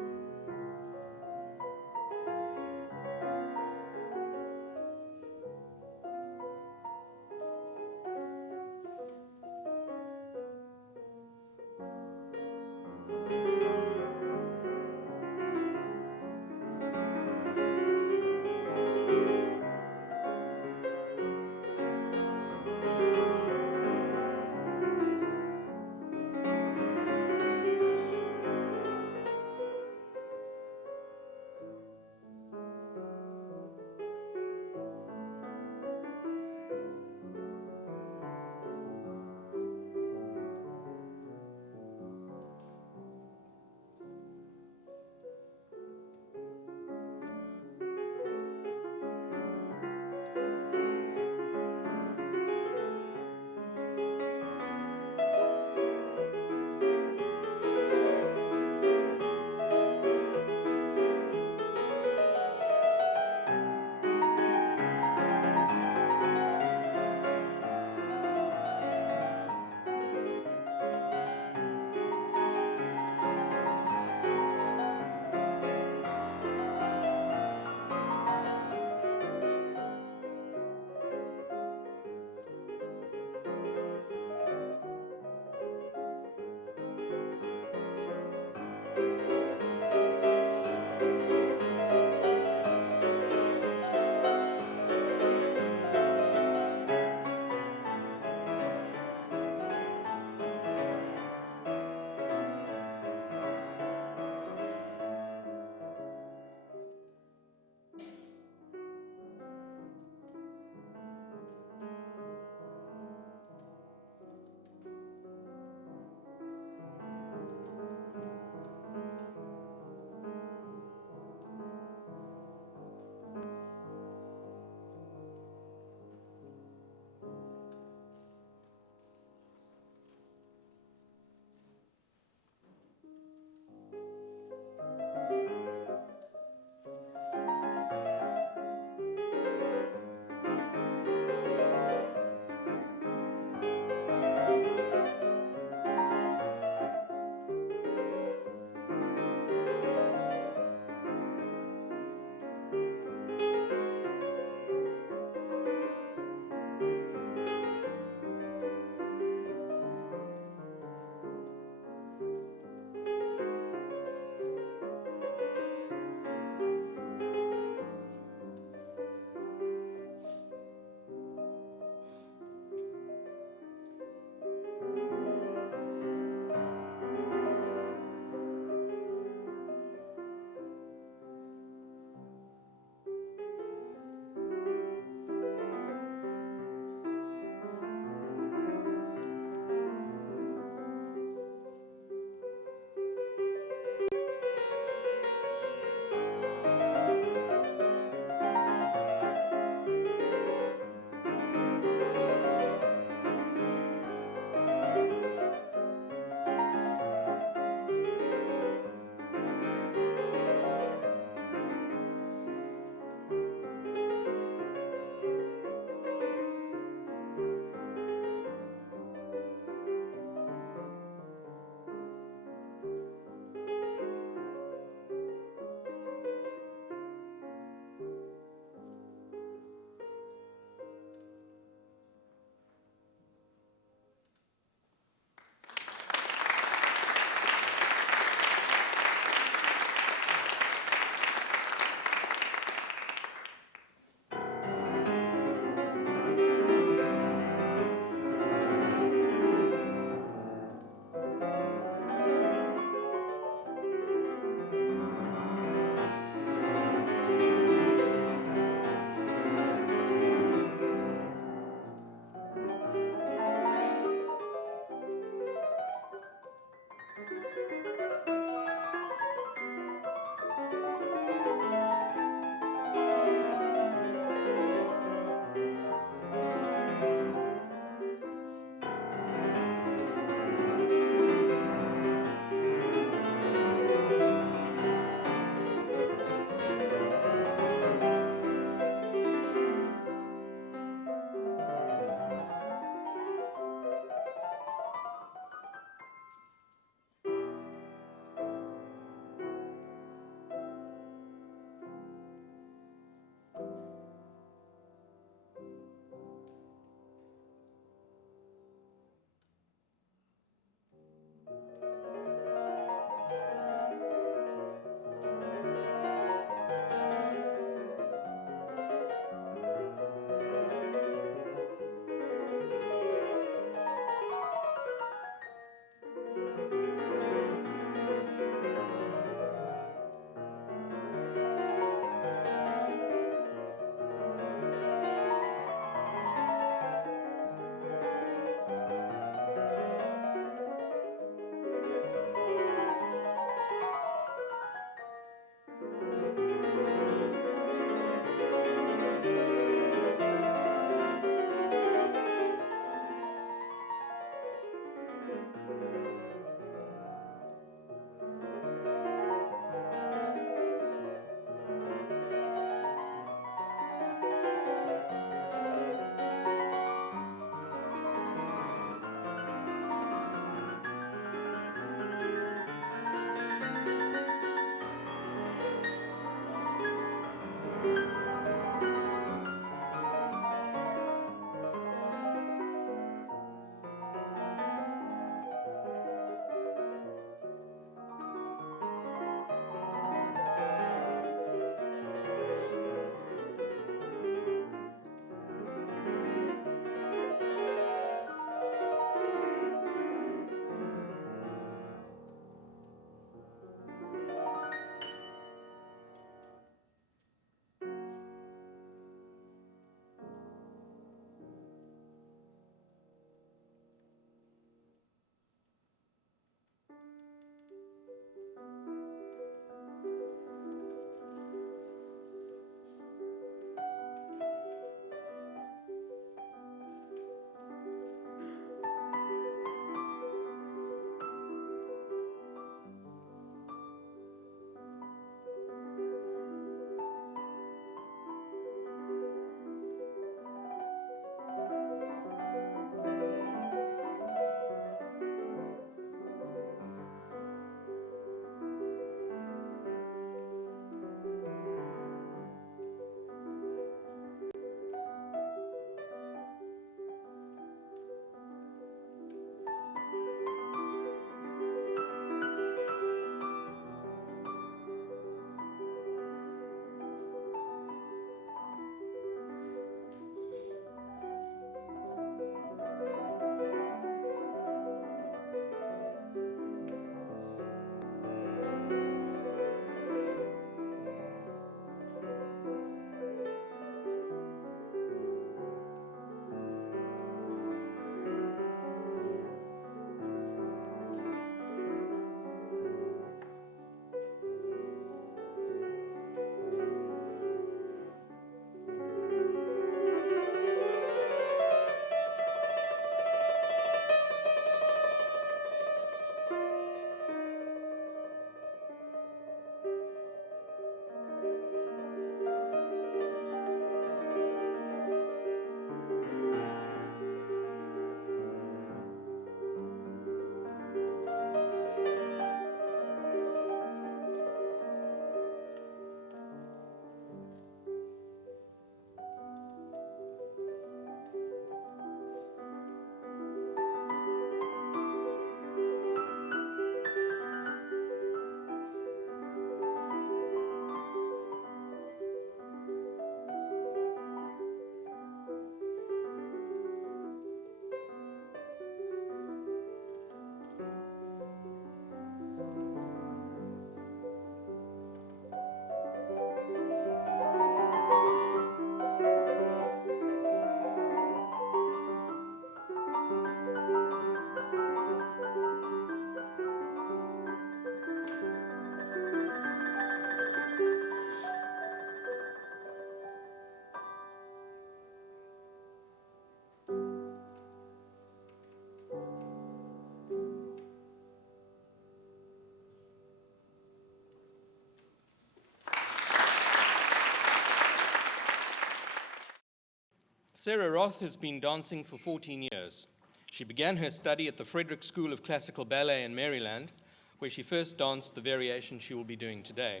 Sarah Roth has been dancing for 14 years. She began her study at the Frederick School of Classical Ballet in Maryland, where she first danced the variation she will be doing today.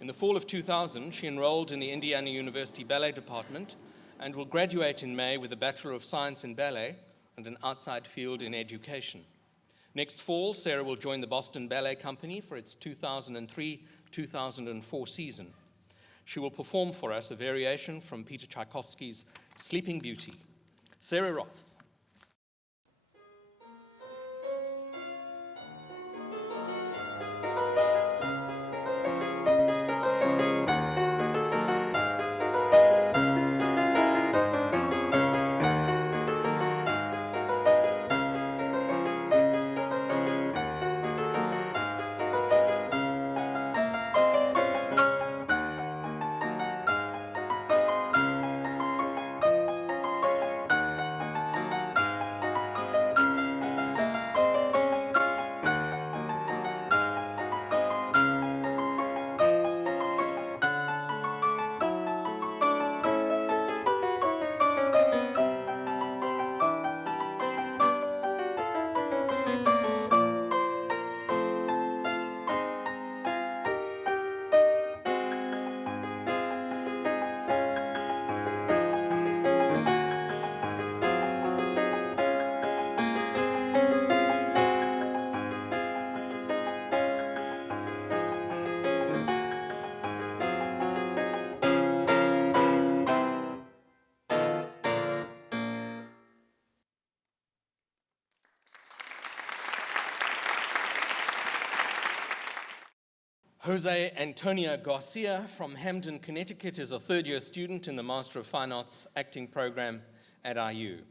In the fall of 2000, she enrolled in the Indiana University Ballet Department and will graduate in May with a Bachelor of Science in Ballet and an outside field in education. Next fall, Sarah will join the Boston Ballet Company for its 2003-2004 season. She will perform for us a variation from Peter Tchaikovsky's Sleeping Beauty. Sarah Roth. Jose Antonio Garcia from Hamden, Connecticut is a third-year student in the Master of Fine Arts acting program at IU.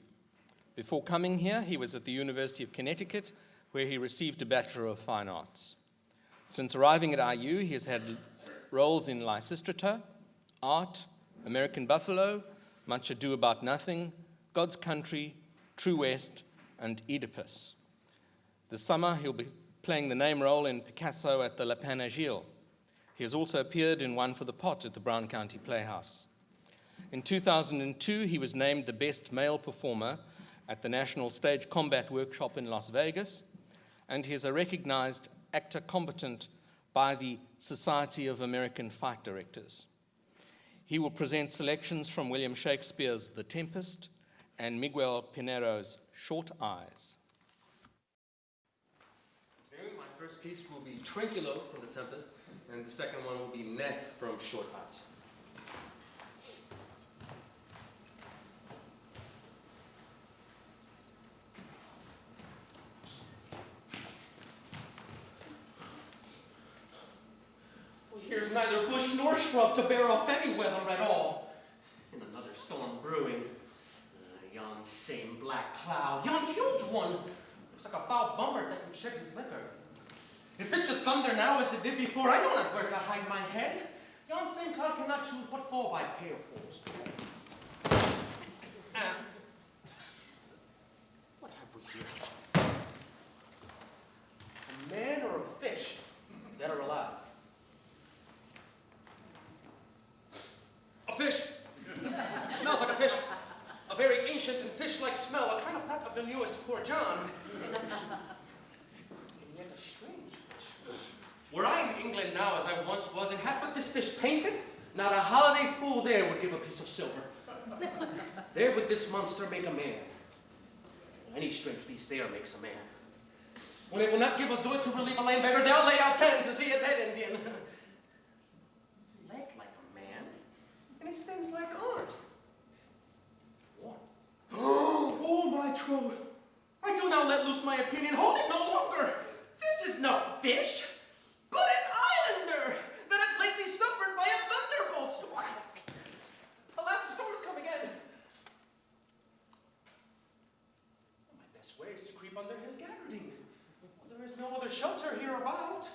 Before coming here, he was at the University of Connecticut, where he received a Bachelor of Fine Arts. Since arriving at IU, he has had roles in Lysistrata, Art, American Buffalo, Much Ado About Nothing, God's Country, True West, and Oedipus. This summer, he'll be playing the name role in Picasso at the La Panagile. He has also appeared in One for the Pot at the Brown County Playhouse. In 2002, he was named the best male performer at the National Stage Combat Workshop in Las Vegas, and he is a recognized actor combatant by the Society of American Fight Directors. He will present selections from William Shakespeare's The Tempest and Miguel Pinero's Short Eyes. My first piece will be Trinculo from The Tempest, and the second one will be Net from Short Eyes. Well, here's neither bush nor shrub to bear off any weather at all. And another storm brewing. Yon same black cloud, yon huge one. Looks like a foul bummer that can shed his liquor. If it should thunder now as it did before, I know not where to hide my head. Yon same cloud cannot choose but fall by pailfuls. And what have we here? A man or a fish, dead or alive? A fish! Smells like a fish. A very ancient and fish-like smell, a kind of not of the newest Poor John. And yet a strange fish. Were I in England now as I once was, and had but this fish painted, not a holiday fool there would give a piece of silver. There would this monster make a man. Any strange beast there makes a man. When they will not give a doit to relieve a lame beggar, they'll lay out 10 to see a dead Indian. Leg like a man, and his fins like arms. Oh, my troth! I do now let loose my opinion. Hold it no longer. This is not fish, but an islander that had lately suffered by a thunderbolt. Alas, the storm has come again. My best way is to creep under his gabardine. There is no other shelter hereabout.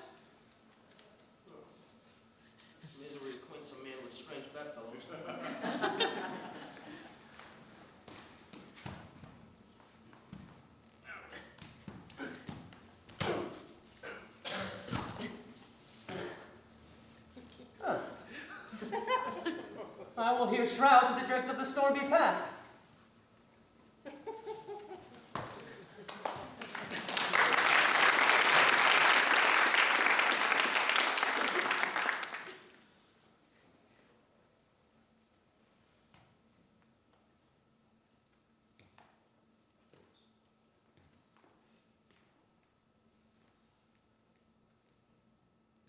Misery acquaints a man with strange bedfellows. I will here shroud to the dregs of the storm be past.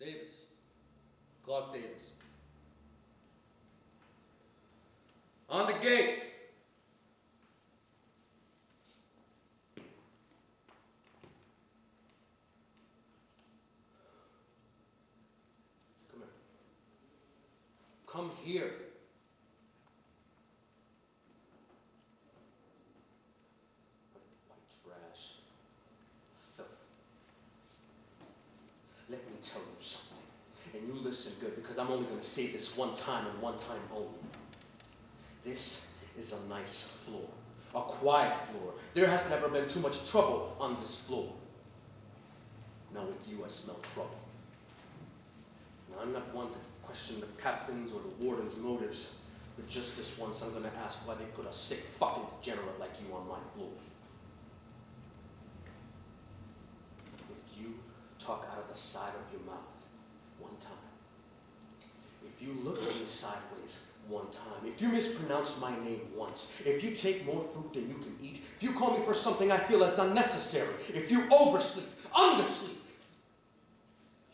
Davis. Clark Davis. On the gate! Come here. Come here. White trash. Filth. Let me tell you something. And you listen good, because I'm only going to say this one time and one time only. This is a nice floor. A quiet floor. There has never been too much trouble on this floor. Now with you, I smell trouble. Now I'm not one to question the captain's or the warden's motives, but just this once I'm going to ask why they put a sick fucking degenerate like you on my floor. If you talk out of the side of your mouth one time, if you look at me sideways one time, if you mispronounce my name once, if you take more food than you can eat, if you call me for something I feel is unnecessary, if you oversleep, undersleep,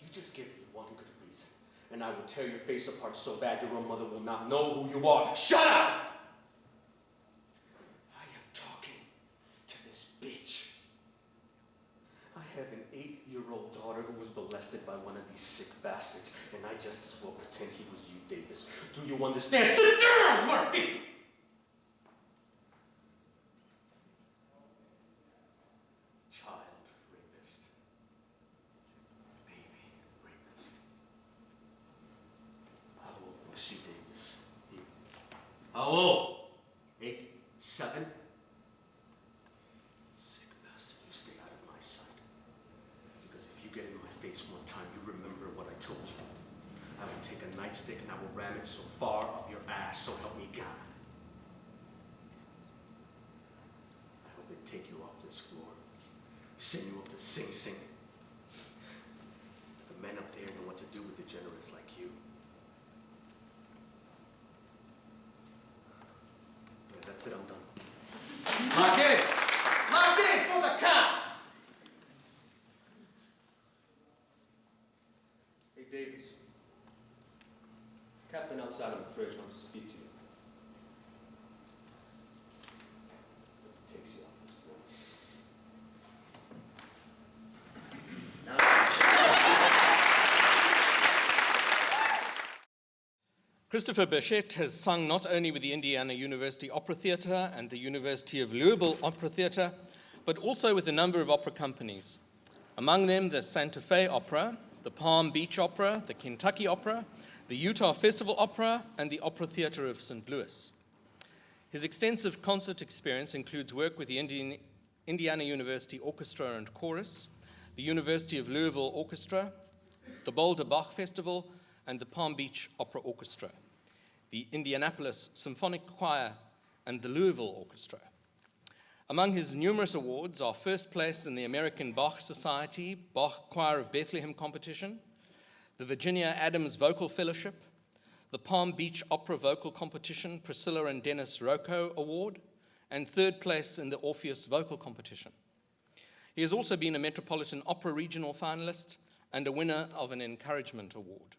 you just give me one good reason, and I will tear your face apart so bad your own mother will not know who you are. Shut up! I am talking to this bitch. I have an 8-year-old daughter who was molested by one of these sick bastards, and I just as well pretend he was you, Davis. Do you understand? Sit down, Murphy! Child rapist. Baby rapist. How old was she, Davis? How old? 8? 7? Sick bastard, you stay out of my sight. Because if you get in my face one time, you remember what I told you. I will take a nightstick and I will ram it so far up your ass, so help me God. I hope they take you off this floor, send you up to Sing Sing. The men up there know what to do with degenerates like you. Yeah, that's it, I'm done. Lock in! Lock in for the count! Hey, Davis. Captain outside of the fridge wants to speak to you. He takes you off this floor. Christopher Bichette has sung not only with the Indiana University Opera Theatre and the University of Louisville Opera Theatre, but also with a number of opera companies. Among them, the Santa Fe Opera, the Palm Beach Opera, the Kentucky Opera, the Utah Festival Opera, and the Opera Theatre of St. Louis. His extensive concert experience includes work with the Indiana University Orchestra and Chorus, the University of Louisville Orchestra, the Boulder Bach Festival, and the Palm Beach Opera Orchestra, the Indianapolis Symphonic Choir, and the Louisville Orchestra. Among his numerous awards are first place in the American Bach Society Bach Choir of Bethlehem competition, the Virginia Adams Vocal Fellowship, the Palm Beach Opera Vocal Competition Priscilla and Dennis Rocco Award, and third place in the Orpheus Vocal Competition. He has also been a Metropolitan Opera Regional finalist and a winner of an Encouragement Award.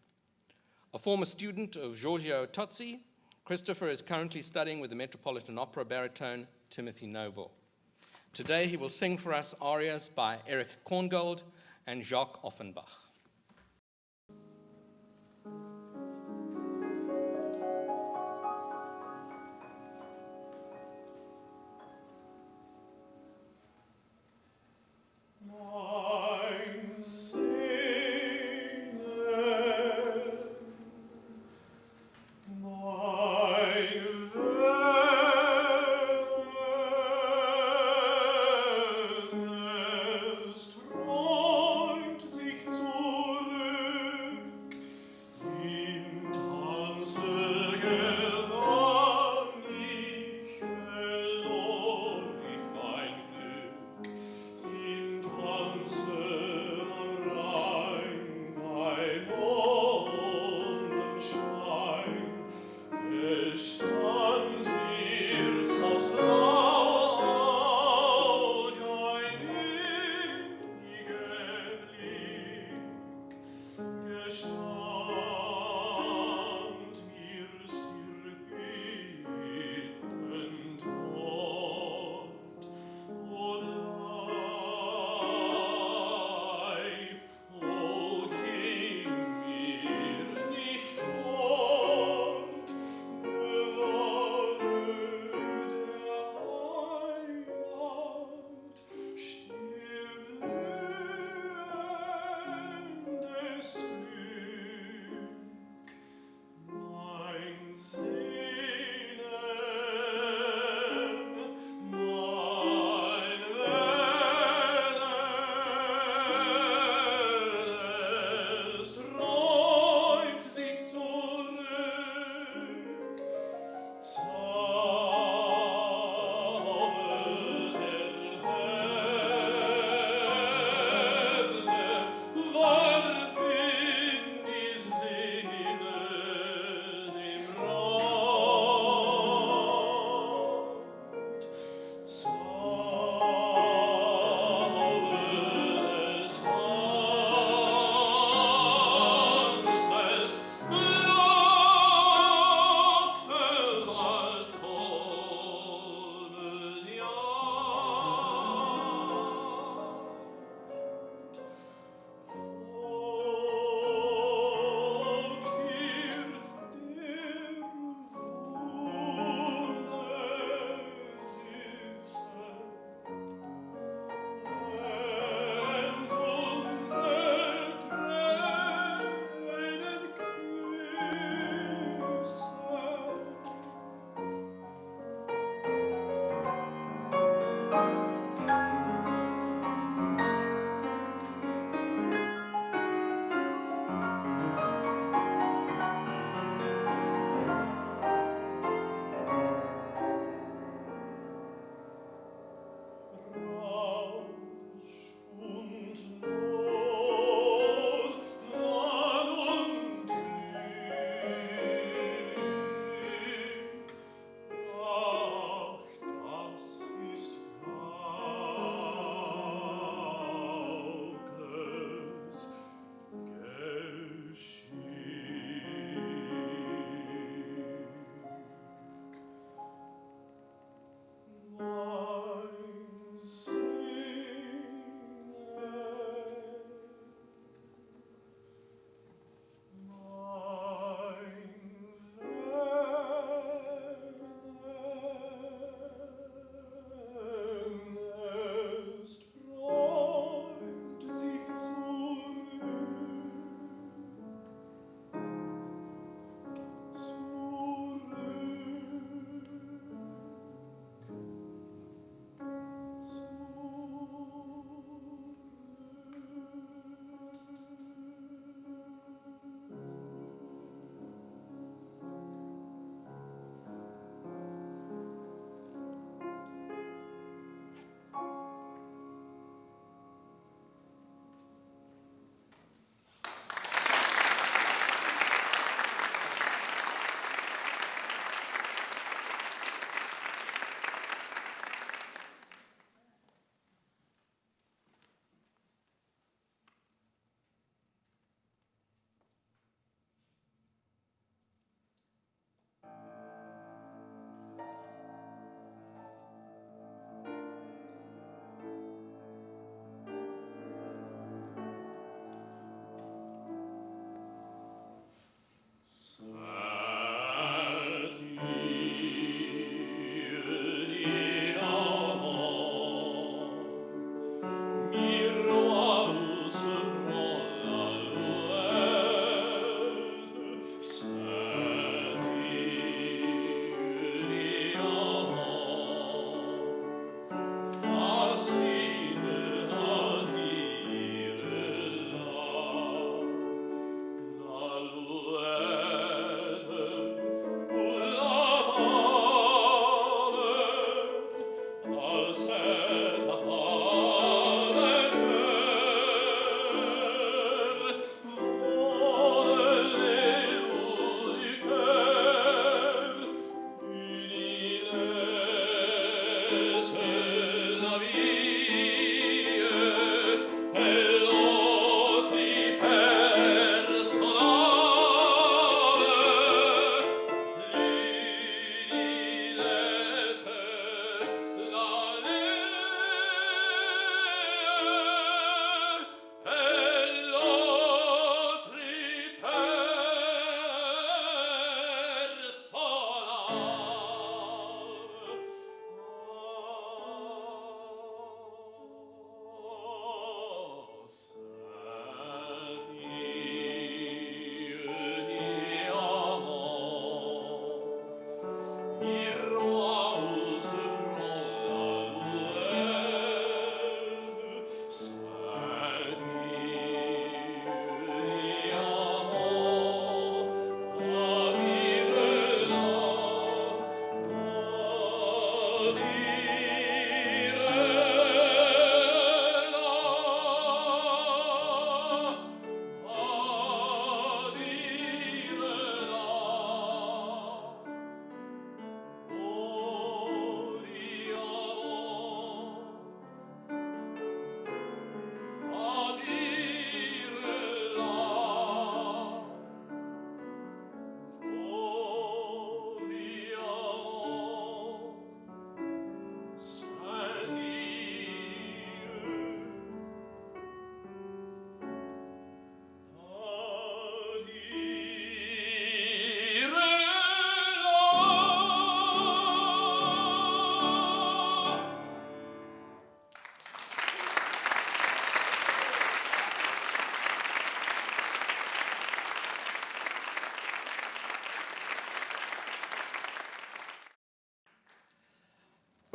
A former student of Giorgio Tozzi, Christopher is currently studying with the Metropolitan Opera baritone Timothy Noble. Today he will sing for us arias by Erich Korngold and Jacques Offenbach. Träumt sich zu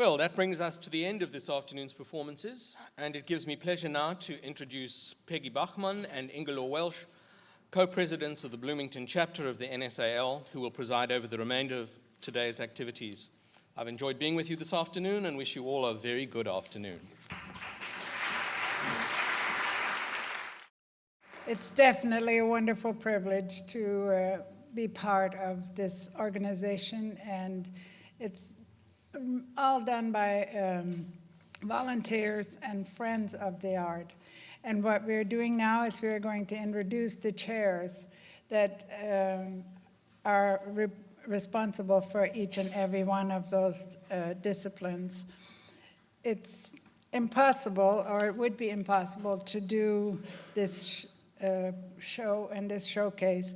Well, that brings us to the end of this afternoon's performances, and it gives me pleasure now to introduce Peggy Bachmann and Ingelor Welsh, co-presidents of the Bloomington chapter of the NSAL, who will preside over the remainder of today's activities. I've enjoyed being with you this afternoon and wish you all a very good afternoon. It's definitely a wonderful privilege to be part of this organization, and it's all done by volunteers and friends of the art. And what we're doing now is we're going to introduce the chairs that are responsible for each and every one of those disciplines. It's impossible, or it would be impossible, to do this show and this showcase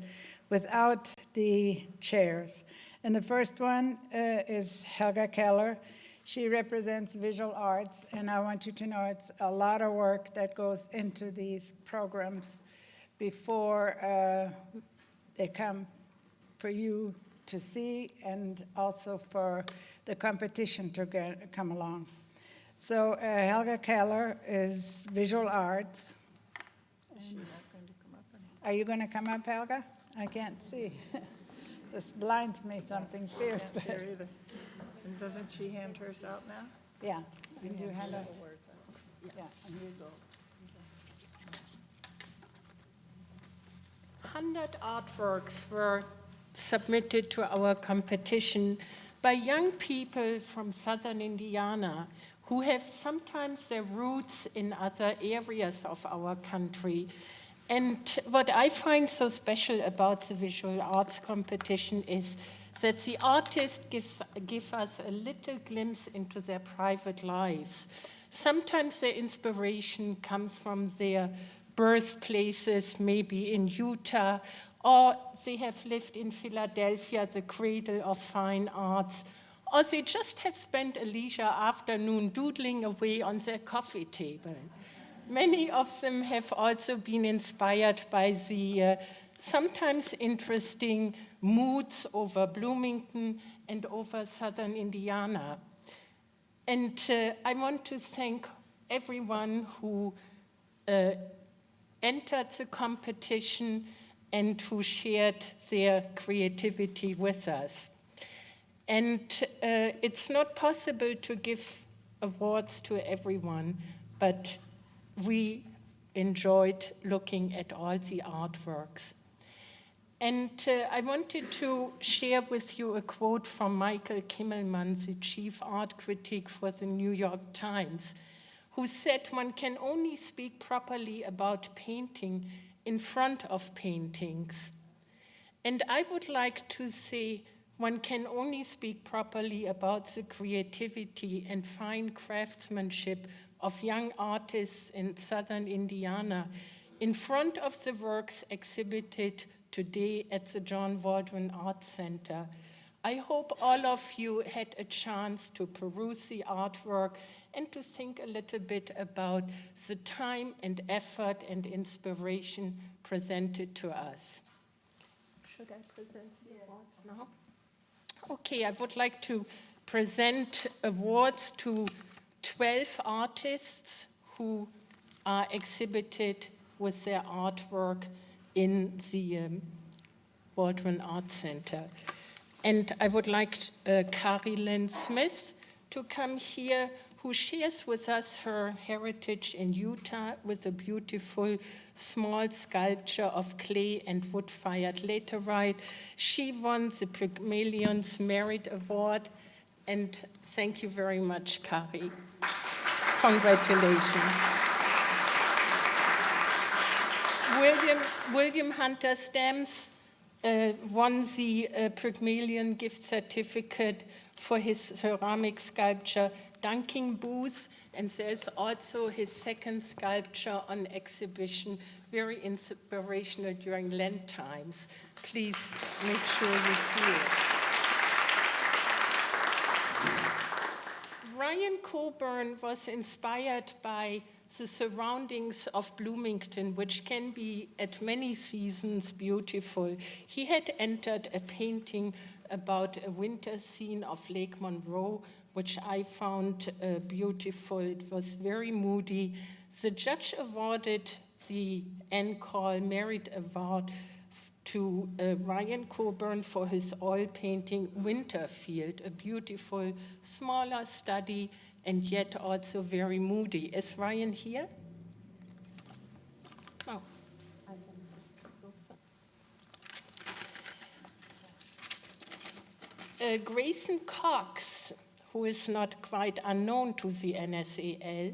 without the chairs. And the first one is Helga Keller. She represents visual arts, and I want you to know it's a lot of work that goes into these programs before they come for you to see, and also for the competition to come along. So Helga Keller is visual arts. Are you going to come up, Helga? I can't see. This blinds me something fierce. Can't see her either. And doesn't she hand hers out now? Yeah, and you hand up. Yeah, and you go. 100 artworks were submitted to our competition by young people from southern Indiana who have sometimes their roots in other areas of our country. And what I find so special about the visual arts competition is that the artists give us a little glimpse into their private lives. Sometimes their inspiration comes from their birthplaces, maybe in Utah, or they have lived in Philadelphia, the cradle of fine arts, or they just have spent a leisure afternoon doodling away on their coffee table. Many of them have also been inspired by the sometimes interesting moods over Bloomington and over southern Indiana. And I want to thank everyone who entered the competition and who shared their creativity with us. And it's not possible to give awards to everyone, but we enjoyed looking at all the artworks. And I wanted to share with you a quote from Michael Kimmelman, the chief art critic for the New York Times, who said one can only speak properly about painting in front of paintings. And I would like to say one can only speak properly about the creativity and fine craftsmanship of young artists in southern Indiana in front of the works exhibited today at the John Waldron Art Center. I hope all of you had a chance to peruse the artwork and to think a little bit about the time and effort and inspiration presented to us. Should I present the awards now? Okay, I would like to present awards to 12 artists who are exhibited with their artwork in the Waldron Art Center. And I would like Kari Lynn Smith to come here, who shares with us her heritage in Utah with a beautiful small sculpture of clay and wood-fired laterite. She won the Pygmalion's Merit Award, and thank you very much, Kari. Congratulations. William Hunter Stamps won the Pygmalion gift certificate for his ceramic sculpture, Dunking Booth, and there's also his second sculpture on exhibition, very inspirational during Lent times. Please make sure you see it. Ryan Coburn was inspired by the surroundings of Bloomington, which can be at many seasons beautiful. He had entered a painting about a winter scene of Lake Monroe which I found beautiful. It was very moody. The judge awarded the Anne Call Merit Award to Ryan Coburn for his oil painting Winterfield, a beautiful, smaller study, and yet also very moody. Is Ryan here? Oh. Grayson Cox, who is not quite unknown to the NSAL,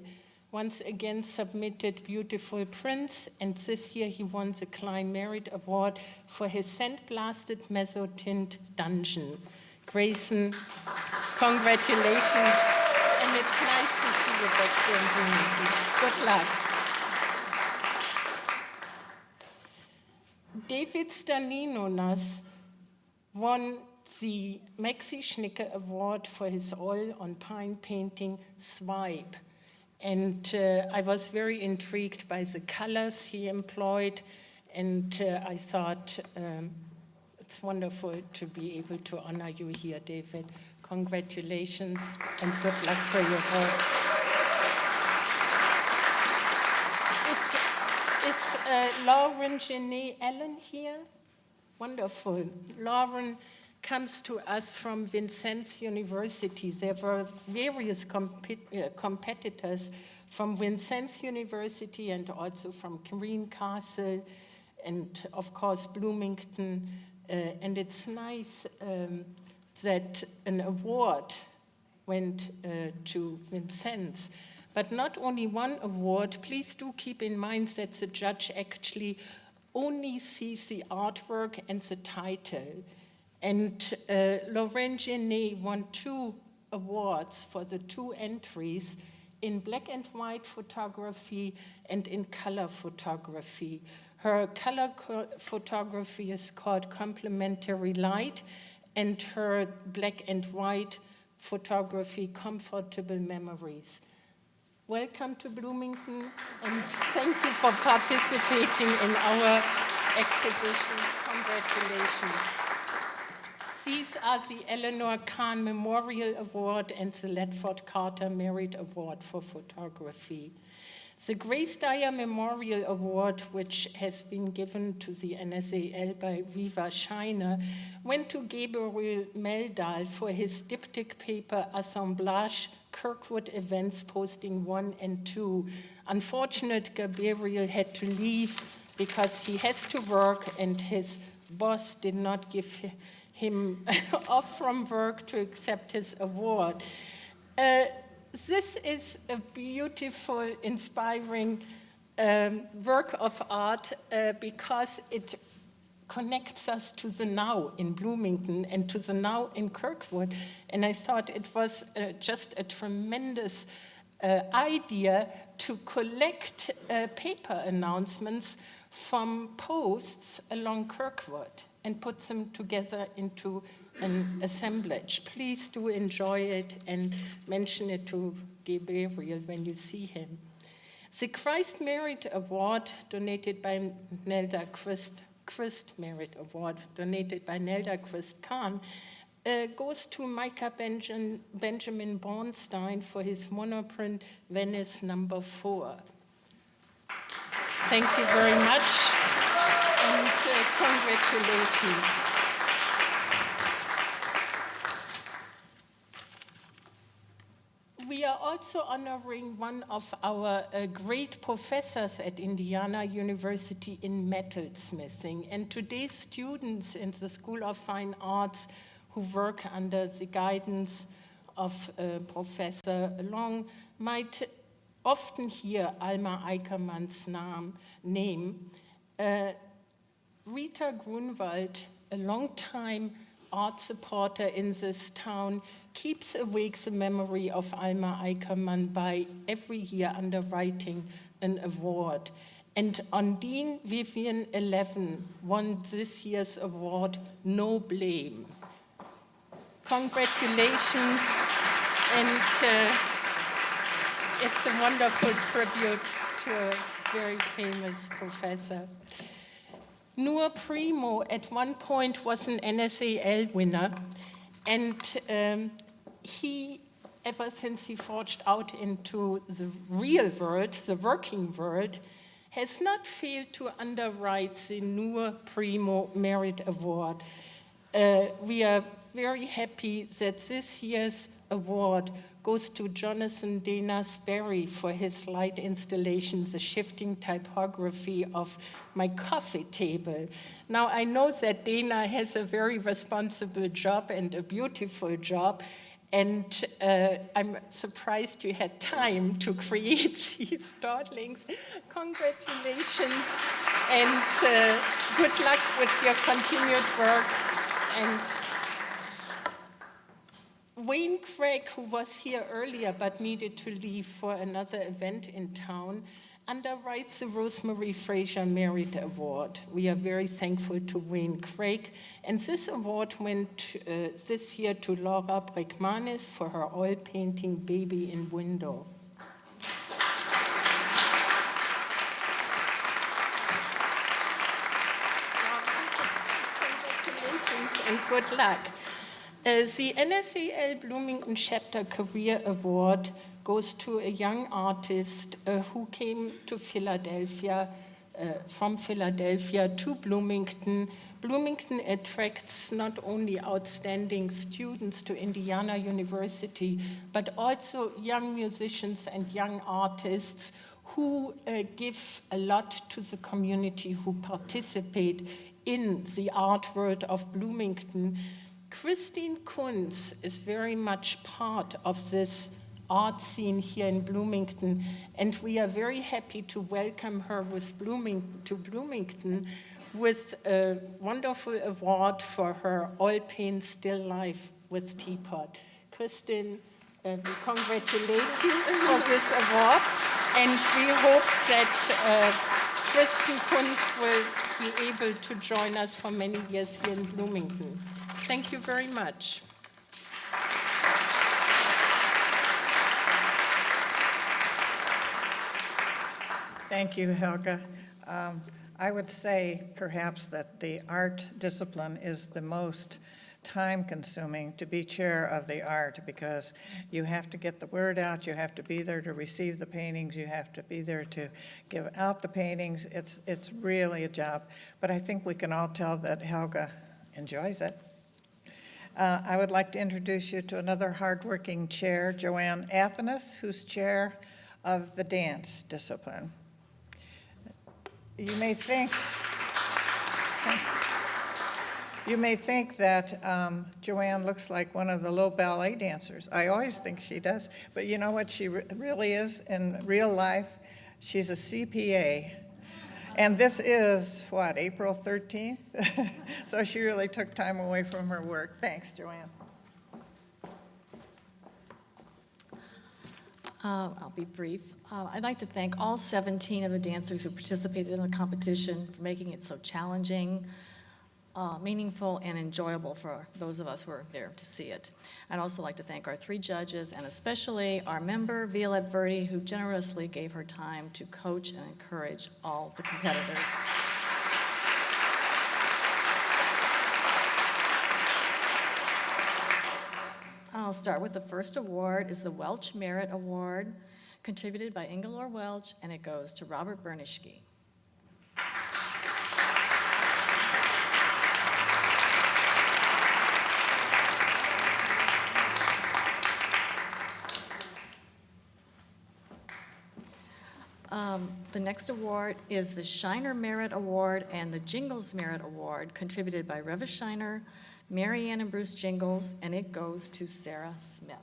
once again submitted beautiful prints, and this year he won the Klein Merit Award for his sandblasted mezzotint dungeon. Grayson, congratulations, and it's nice to see you back here in Bloomington. Good luck. David Staninonas won the Maxi Schnicke Award for his oil on pine painting Swipe. And I was very intrigued by the colors he employed, and I thought it's wonderful to be able to honor you here, David. Congratulations and good luck for your work. Is Lauren Genet Allen here? Wonderful. Lauren comes to us from Vincennes University. There were various competitors from Vincennes University and also from Greencastle and, of course, Bloomington. And it's nice that an award went to Vincennes. But not only one award, please do keep in mind that the judge actually only sees the artwork and the title. And Lauren Genet won 2 awards for the 2 entries in black and white photography and in color photography. Her color photography is called Complementary Light, and her black and white photography, Comfortable Memories. Welcome to Bloomington, and thank you for participating in our exhibition. Congratulations. These are the Eleanor Kahn Memorial Award and the Ledford Carter Merit Award for Photography. The Grace Dyer Memorial Award, which has been given to the NSAL by Viva Scheiner, went to Gabriel Meldal for his diptych paper Assemblage, Kirkwood Events Posting 1 and 2. Unfortunately, Gabriel had to leave because he has to work and his boss did not give him off from work to accept his award. This is a beautiful, inspiring work of art because it connects us to the now in Bloomington and to the now in Kirkwood. And I thought it was just a tremendous idea to collect paper announcements from posts along Kirkwood and put them together into an assemblage. Please do enjoy it and mention it to Gabriel when you see him. The Christ Merit Award, donated by Nelda Christ Merit Award, donated by Nelda Christ Kahn, goes to Micah Benjamin Bornstein for his monoprint Venice No. 4. Thank you very much, and congratulations. We are also honoring one of our great professors at Indiana University in metalsmithing. And today's students in the School of Fine Arts who work under the guidance of Professor Long might often hear Alma Eickermann's name. Rita Grunwald, a long-time art supporter in this town, keeps awake the memory of Alma Eickermann by every year underwriting an award. And Undine Vivian 11 won this year's award, No Blame. Congratulations, and it's a wonderful tribute to a very famous professor. Noor Primo at one point was an NSAL winner, and he ever since he forged out into the real world, the working world, has not failed to underwrite the Nur Primo Merit Award. We are very happy that this year's award goes to Jonathan Dana Sperry for his light installation, the shifting typography of my coffee table. Now, I know that Dana has a very responsible job and a beautiful job, and I'm surprised you had time to create these startlings. Congratulations, and good luck with your continued work. And Wayne Craig, who was here earlier but needed to leave for another event in town, underwrites the Rosemary Fraser Merit Award. We are very thankful to Wayne Craig, and this award went this year to Laura Bregmanis for her oil painting Baby in Window. Congratulations and good luck. The NSAL Bloomington Chapter Career Award goes to a young artist who came to Philadelphia, from Philadelphia to Bloomington. Bloomington attracts not only outstanding students to Indiana University, but also young musicians and young artists who give a lot to the community, who participate in the art world of Bloomington. Christine Kunz is very much part of this art scene here in Bloomington, and we are very happy to welcome her to Bloomington with a wonderful award for her oil paint still life with Teapot. Christine, we congratulate you for this award, and we hope that Kristen Kunz will be able to join us for many years here in Bloomington. Thank you very much. Thank you, Helga. I would say perhaps that the art discipline is the most time-consuming to be chair of the art, because you have to get the word out, you have to be there to receive the paintings, you have to be there to give out the paintings. It's really a job, but I think we can all tell that Helga enjoys it. I would like to introduce you to another hardworking chair, Joanne Athanas, who's chair of the dance discipline. You may think that Joanne looks like one of the little ballet dancers. I always think she does, but you know what she really is in real life? She's a CPA. And this is, what, April 13th? So she really took time away from her work. Thanks, Joanne. I'll be brief. I'd like to thank all 17 of the dancers who participated in the competition for making it so challenging, meaningful, and enjoyable for those of us who were there to see it. I'd also like to thank our 3 judges, and especially our member, Violette Verdi, who generously gave her time to coach and encourage all the competitors. I'll start with the first award is the Welch Merit Award, contributed by Ingelor Welch, and it goes to Robert Bernishke. The next award is the Shiner Merit Award and the Jingles Merit Award, contributed by Reva Shiner, Mary Ann and Bruce Jingles, and it goes to Sarah Smith.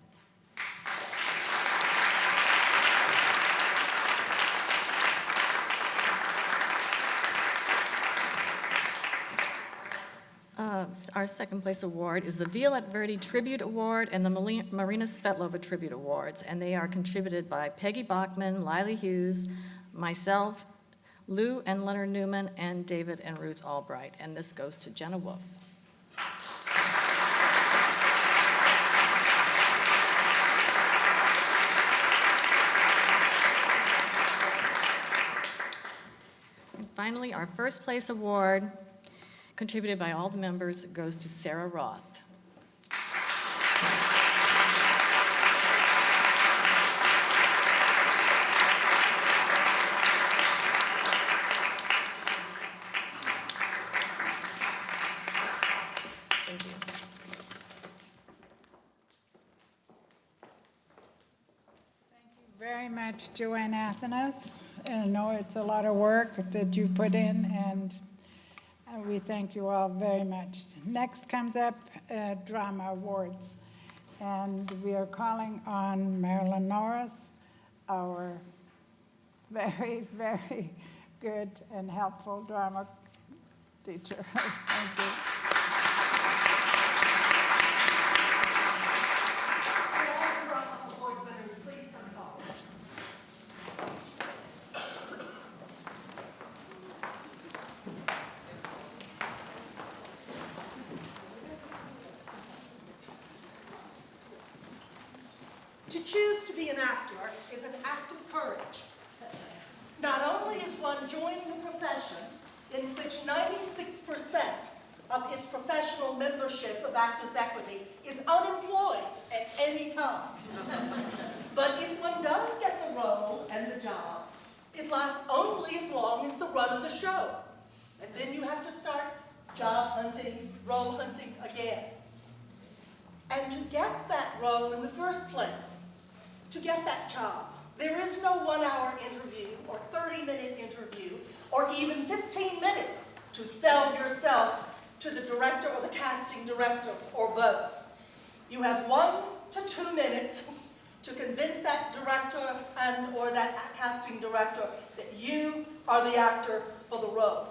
Our second place award is the Violette Verdi Tribute Award and the Marina Svetlova Tribute Awards, and they are contributed by Peggy Bachman, Lily Hughes, myself, Lou and Leonard Newman, and David and Ruth Albright, and this goes to Jenna Wolf. And finally, our first place award, contributed by all the members, goes to Sarah Roth. much, Joanne Athanas. I know it's a lot of work that you put in, and we thank you all very much. Next comes up Drama Awards, and we are calling on Marilyn Norris, our very, very good and helpful drama teacher. Thank you. To choose to be an actor is an act of courage. Not only is one joining a profession in which 96% of its professional membership of Actors Equity is unemployed at any time, but if one does get the role and the job, it lasts only as long as the run of the show. And then you have to start job hunting, role hunting again. And to get that role in the first place, to get that job, there is no 1-hour interview or 30-minute interview or even 15 minutes to sell yourself to the director or the casting director or both. You have 1 to 2 minutes to convince that director and or that casting director that you are the actor for the role.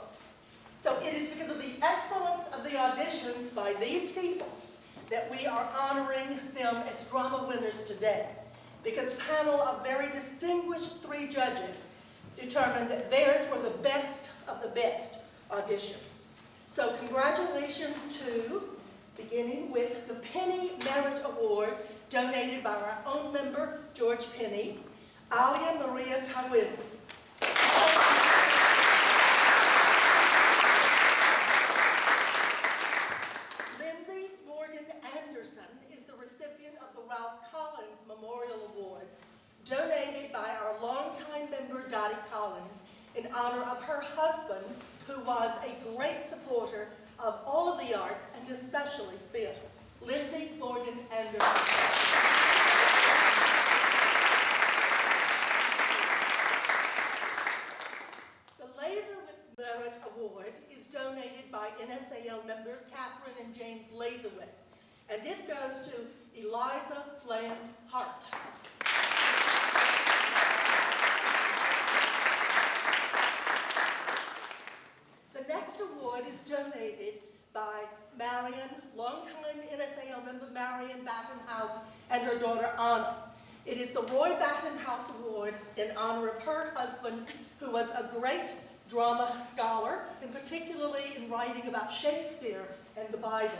So it is because of the excellence of the auditions by these people that we are honoring them as drama winners today, because a panel of very distinguished 3 judges determined that theirs were the best of the best auditions. So congratulations to, beginning with the Penny Merit Award donated by our own member, George Penny, Alia Maria Tawil. Lindsay Morgan Anderson is the recipient of the Ralph Collins Memorial Award, donated by our longtime member, Dottie Collins, in honor of her husband, who was a great supporter of all of the arts, and especially theater. Lindsay Morgan Anderson. The Laserwitz Merit Award is donated by NSAL members Catherine and James Laserwitz, and it goes to Eliza Bland Hart. The next award is donated by Marion, longtime NSAL member Marion Battenhouse and her daughter Anna. It is the Roy Battenhouse Award in honor of her husband, who was a great drama scholar, and particularly in writing about Shakespeare and the Bible.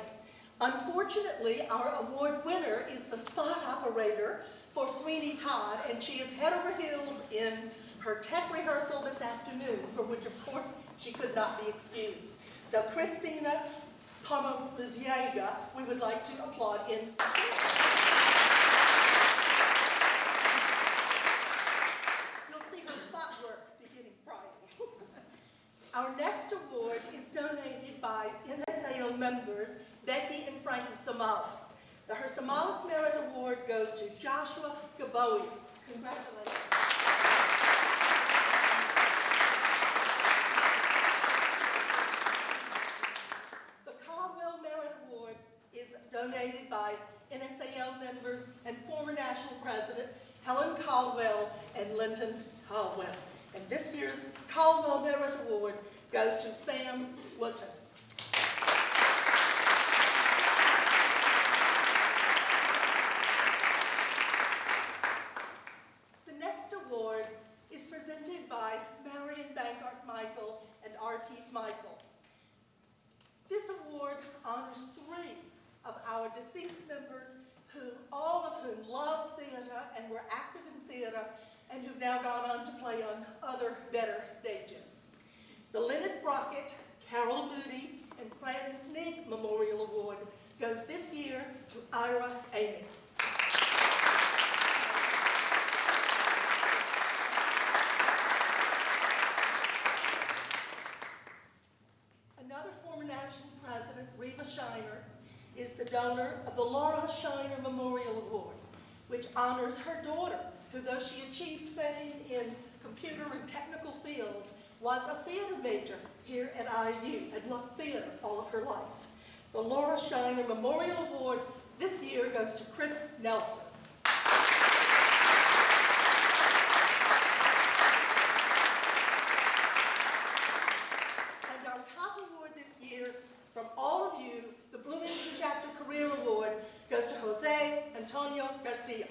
Unfortunately, our award winner is the spot operator for Sweeney Todd, and she is head over heels in her tech rehearsal this afternoon, for which, of course, she could not be excused. So Christina Pomerziega, we would like to applaud in. You'll see her spot work beginning Friday. Our next award is donated by NSAO members Becky and Frank Samalas. The Her Samalas Merit Award goes to Joshua Gaboya. Congratulations. Donated by NSAL members and former national president Helen Caldwell and Linton Caldwell. And this year's Caldwell Merit Award goes to Sam Wootton. The next award is presented by Marion Bankart Michael and R. Keith Michael. This award honors 3 of our deceased members, all of whom loved theater and were active in theater, and who've now gone on to play on other better stages. The Lynette Brockett, Carol Moody, and Fran Snigg Memorial Award goes this year to Ira Amix. Another former national president, Reva Shiner, is the donor of the Laura Shiner Memorial Award, which honors her daughter, who, though she achieved fame in computer and technical fields, was a theater major here at IU and loved theater all of her life. The Laura Shiner Memorial Award this year goes to Chris Nelson. And our top award this year from all of you, the Bloomington Chapter Career Award, goes to Jose Antonio Garcia.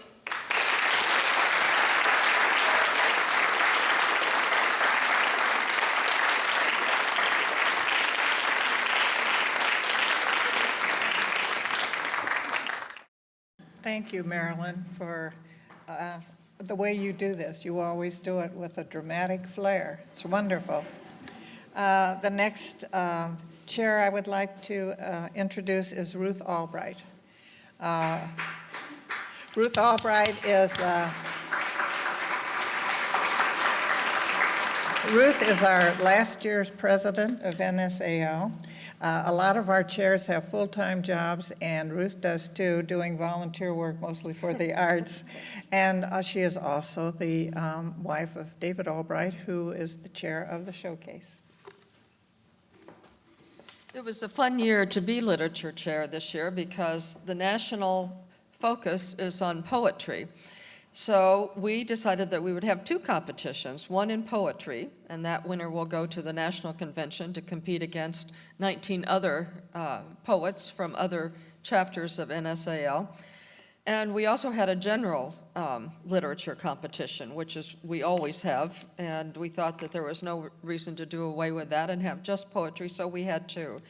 Thank you, Marilyn, for the way you do this. You always do it with a dramatic flair. It's wonderful. The next chair I would like to introduce is Ruth Albright. Ruth Albright is Ruth is our last year's president of NSAL. A lot of our chairs have full-time jobs, and Ruth does too, doing volunteer work mostly for the arts. And she is also the wife of David Albright, who is the chair of the showcase. It was a fun year to be literature chair this year because the national focus is on poetry. So we decided that we would have two competitions, one in poetry, and that winner will go to the national convention to compete against 19 other poets from other chapters of NSAL. And we also had a general literature competition, which is we always have, and we thought that there was no reason to do away with that and have just poetry, so we had two.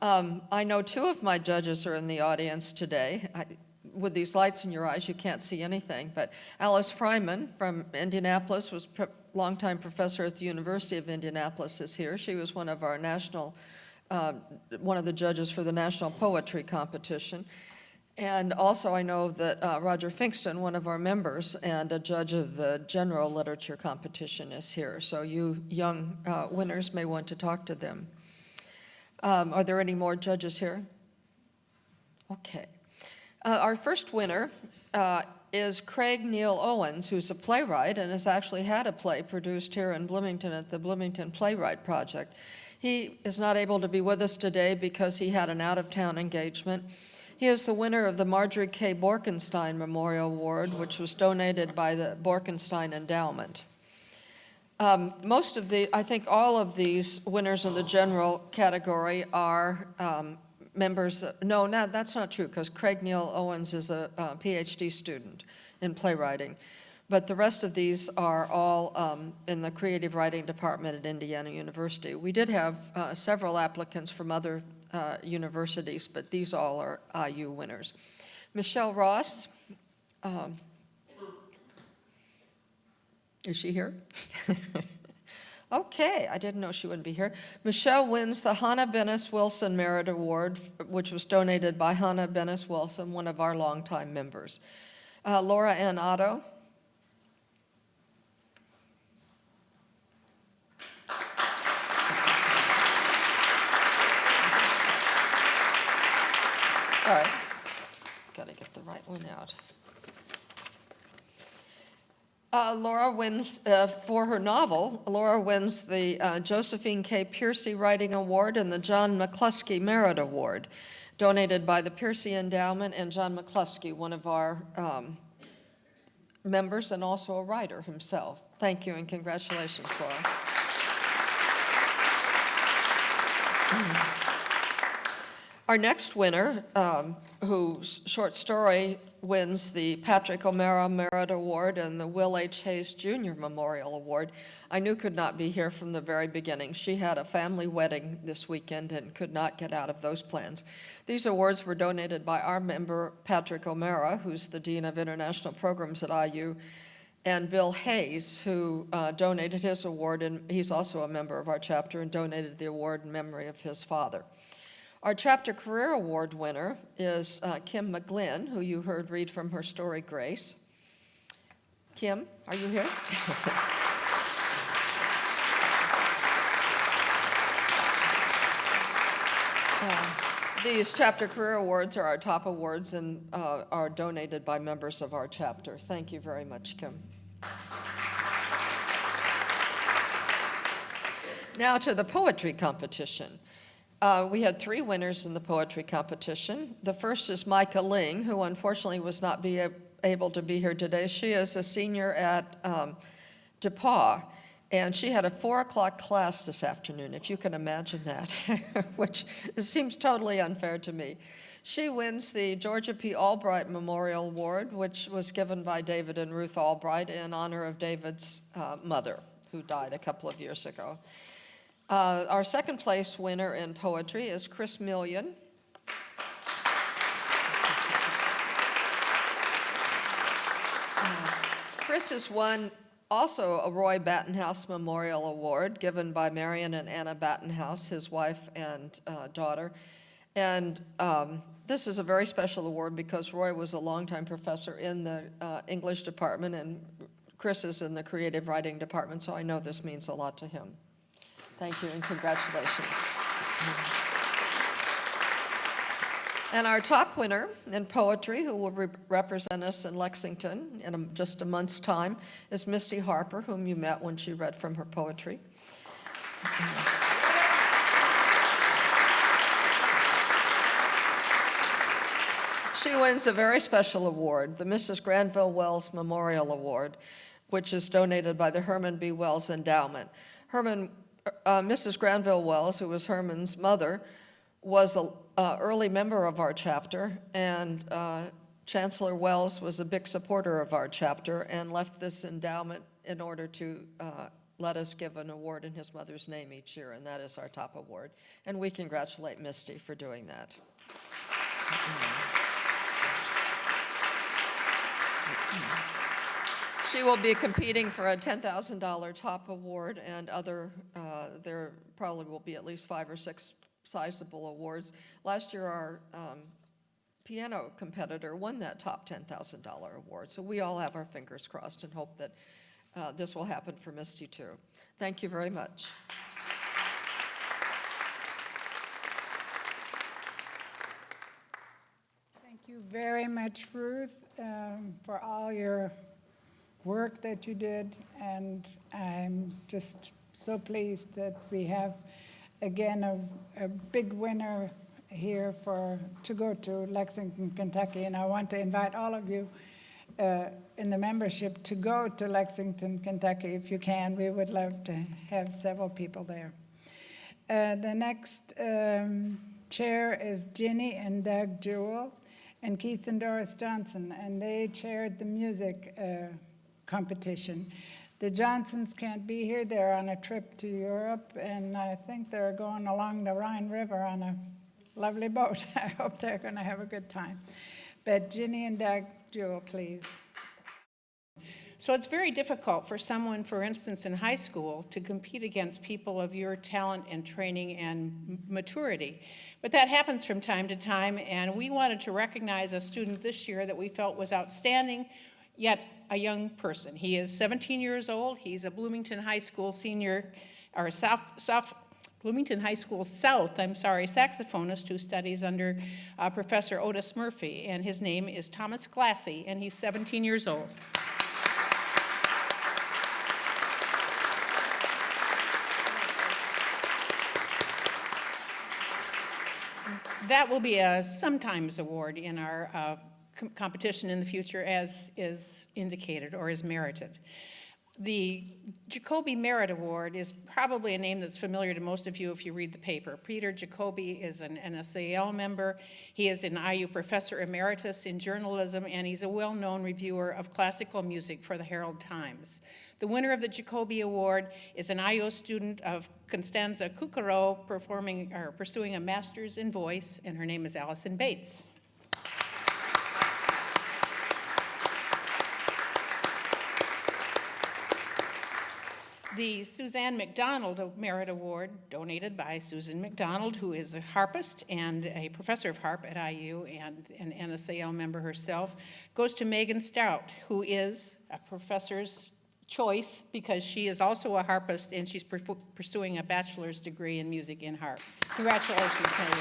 I know two of my judges are in the audience today. With these lights in your eyes, you can't see anything, but Alice Fryman from Indianapolis was longtime professor at the University of Indianapolis is here. She was one of our national, one of the judges for the National Poetry Competition. And also I know that Roger Finkston, one of our members and a judge of the general literature competition is here. So you young winners may want to talk to them. Are there any more judges here? Okay. Our first winner is Craig Neil Owens, who's a playwright and has actually had a play produced here in Bloomington at the Bloomington Playwright Project. He is not able to be with us today because he had an out-of-town engagement. He is the winner of the Marjorie K. Borkenstein Memorial Award, which was donated by the Borkenstein Endowment. Most of the, I think all of these winners in the general category are members, no, that's not true, because Craig Neil Owens is a PhD student in playwriting. But the rest of these are all in the creative writing department at Indiana University. We did have several applicants from other universities, but these all are IU winners. Michelle Ross, is she here? Okay, I didn't know she wouldn't be here. Michelle wins the Hannah Bennis Wilson Merit Award, which was donated by Hannah Bennis Wilson, one of our longtime members. Laura Ann Otto. Sorry, got to get the right one out. Laura wins, for her novel, Laura wins the Josephine K. Piercy Writing Award and the John McCluskey Merit Award, donated by the Piercy Endowment and John McCluskey, one of our members and also a writer himself. Thank you and congratulations, Laura. Our next winner, whose short story wins the Patrick O'Mara Merit Award and the Will H. Hayes Jr. Memorial Award, I knew could not be here from the very beginning. She had a family wedding this weekend and could not get out of those plans. These awards were donated by our member, Patrick O'Mara, who's the Dean of International Programs at IU, and Bill Hayes, who donated his award, and he's also a member of our chapter, and donated the award in memory of his father. Our Chapter Career Award winner is Kim McGlynn, who you heard read from her story, Grace. Kim, are you here? These chapter career awards are our top awards and are donated by members of our chapter. Thank you very much, Kim. Now to the poetry competition. We had 3 winners in the poetry competition. The first is Micah Ling, who unfortunately was not able to be here today. She is a senior at DePauw, and she had a 4 o'clock class this afternoon, if you can imagine that, which seems totally unfair to me. She wins the Georgia P. Albright Memorial Award, which was given by David and Ruth Albright in honor of David's mother, who died a couple of years ago. Our second place winner in poetry is Chris Million. Chris has won also a Roy Battenhouse Memorial Award given by Marion and Anna Battenhouse, his wife and daughter. And this is a very special award because Roy was a longtime professor in the English department and Chris is in the creative writing department, so I know this means a lot to him. Thank you and congratulations. And our top winner in poetry, who will represent us in Lexington in just a month's time, is Misty Harper, whom you met when she read from her poetry. She wins a very special award, the Mrs. Granville Wells Memorial Award, which is donated by the Herman B. Wells Endowment. Mrs. Granville Wells, who was Herman's mother, was an early member of our chapter, and Chancellor Wells was a big supporter of our chapter and left this endowment in order to let us give an award in his mother's name each year, and that is our top award. And we congratulate Misty for doing that. She will be competing for a $10,000 top award and there probably will be at least 5 or 6 sizable awards. Last year, our piano competitor won that top $10,000 award. So we all have our fingers crossed and hope that this will happen for Misty too. Thank you very much. Thank you very much, Ruth, for all your work that you did, and I'm just so pleased that we have, again, a big winner here to go to Lexington, Kentucky, and I want to invite all of you in the membership to go to Lexington, Kentucky, if you can. We would love to have several people there. The next chair is Ginny and Doug Jewell, and Keith and Doris Johnson, and they chaired the music competition. The Johnsons can't be here. They're on a trip to Europe, and I think they're going along the Rhine River on a lovely boat. I hope they're going to have a good time. But Ginny and Doug Jewell, please. So it's very difficult for someone, for instance, in high school to compete against people of your talent and training and maturity. But that happens from time to time, and we wanted to recognize a student this year that we felt was outstanding, yet a young person. He is 17 years old. He's a Bloomington High School senior, or Bloomington High School South, saxophonist who studies under Professor Otis Murphy, and his name is Thomas Glassy, and he's 17 years old. That will be a sometimes award in our competition in the future, as is indicated or is merited. The Jacoby Merit Award is probably a name that's familiar to most of you if you read the paper. Peter Jacoby is an NSAL member. He is an IU Professor Emeritus in journalism, and he's a well-known reviewer of classical music for the Herald Times. The winner of the Jacoby Award is an IO student of Constanza Kukaro pursuing a master's in voice, and her name is Allison Bates. The Suzanne McDonald Merit Award, donated by Susan McDonald, who is a harpist and a professor of harp at IU and an NSAL member herself, goes to Megan Stout, who is a professor's choice because she is also a harpist and she's pursuing a bachelor's degree in music in harp. Congratulations, Megan.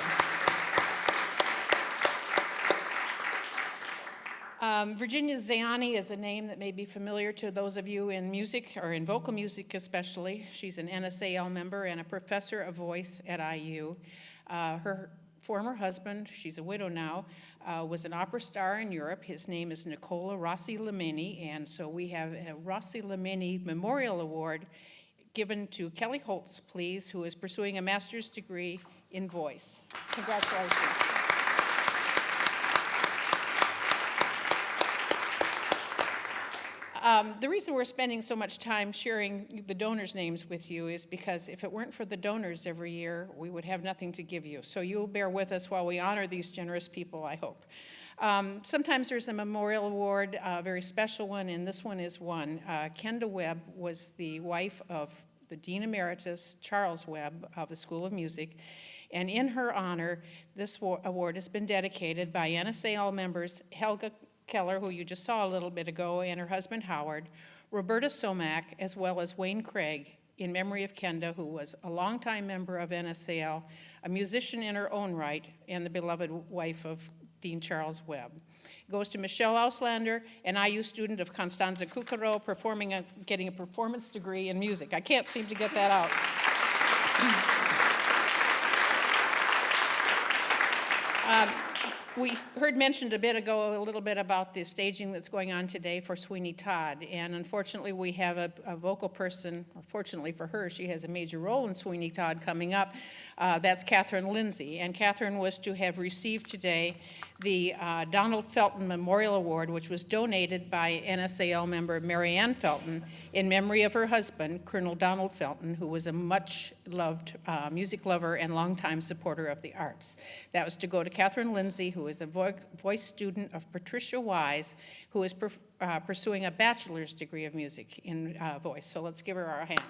Virginia Ziani is a name that may be familiar to those of you in music, or in vocal music especially. She's an NSAL member and a professor of voice at IU. Her former husband, she's a widow now, was an opera star in Europe. His name is Nicola Rossi Lameni, and so we have a Rossi Lameni Memorial Award given to Kelly Holtz, please, who is pursuing a master's degree in voice. Congratulations. The reason we're spending so much time sharing the donors' names with you is because if it weren't for the donors every year, we would have nothing to give you. So you'll bear with us while we honor these generous people, I hope. Sometimes there's a memorial award, a very special one, and this one is one. Kenda Webb was the wife of the Dean Emeritus, Charles Webb, of the School of Music. And in her honor, this award has been dedicated by NSAL members Helga Keller, who you just saw a little bit ago, and her husband Howard, Roberta Somack, as well as Wayne Craig, in memory of Kenda, who was a longtime member of NSAL, a musician in her own right, and the beloved wife of Dean Charles Webb. It goes to Michelle Auslander, an IU student of Constanza Cucaro, getting a performance degree in music. I can't seem to get that out. We heard mentioned a bit ago a little bit about the staging that's going on today for Sweeney Todd, and unfortunately we have a vocal person, or fortunately for her, she has a major role in Sweeney Todd coming up. That's Catherine Lindsay, and Catherine was to have received today the Donald Felton Memorial Award, which was donated by NSAL member Mary Ann Felton in memory of her husband, Colonel Donald Felton, who was a much-loved music lover and longtime supporter of the arts. That was to go to Catherine Lindsay, who is a voice student of Patricia Wise, who is pursuing a bachelor's degree of music in voice. So let's give her our hand.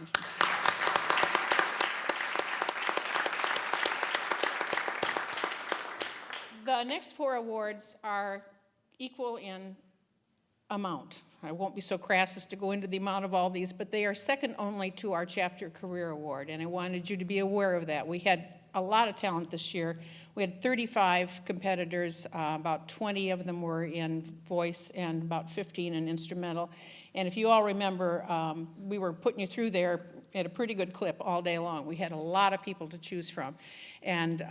The next four awards are equal in amount. I won't be so crass as to go into the amount of all these, but they are second only to our Chapter Career Award, and I wanted you to be aware of that. We had a lot of talent this year. We had 35 competitors, about 20 of them were in voice and about 15 in instrumental. And if you all remember, we were putting you through there at a pretty good clip all day long. We had a lot of people to choose from, and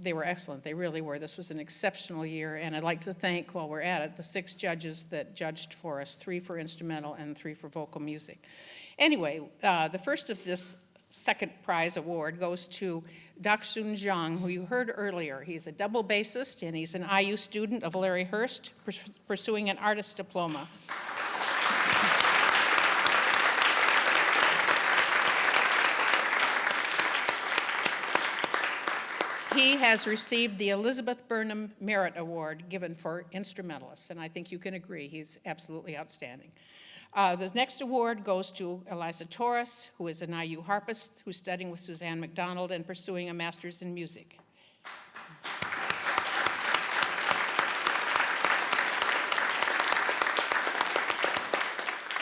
they were excellent. They really were. This was an exceptional year, and I'd like to thank, while we're at it, the 6 judges that judged for us, 3 for instrumental and 3 for vocal music. Anyway, the first of this second prize award goes to Dakshun Zhang, who you heard earlier. He's a double bassist, and he's an IU student of Larry Hurst, pursuing an artist diploma. He has received the Elizabeth Burnham Merit Award given for instrumentalists, and I think you can agree he's absolutely outstanding. The next award goes to Eliza Torres, who is an IU harpist who's studying with Suzanne McDonald and pursuing a master's in music.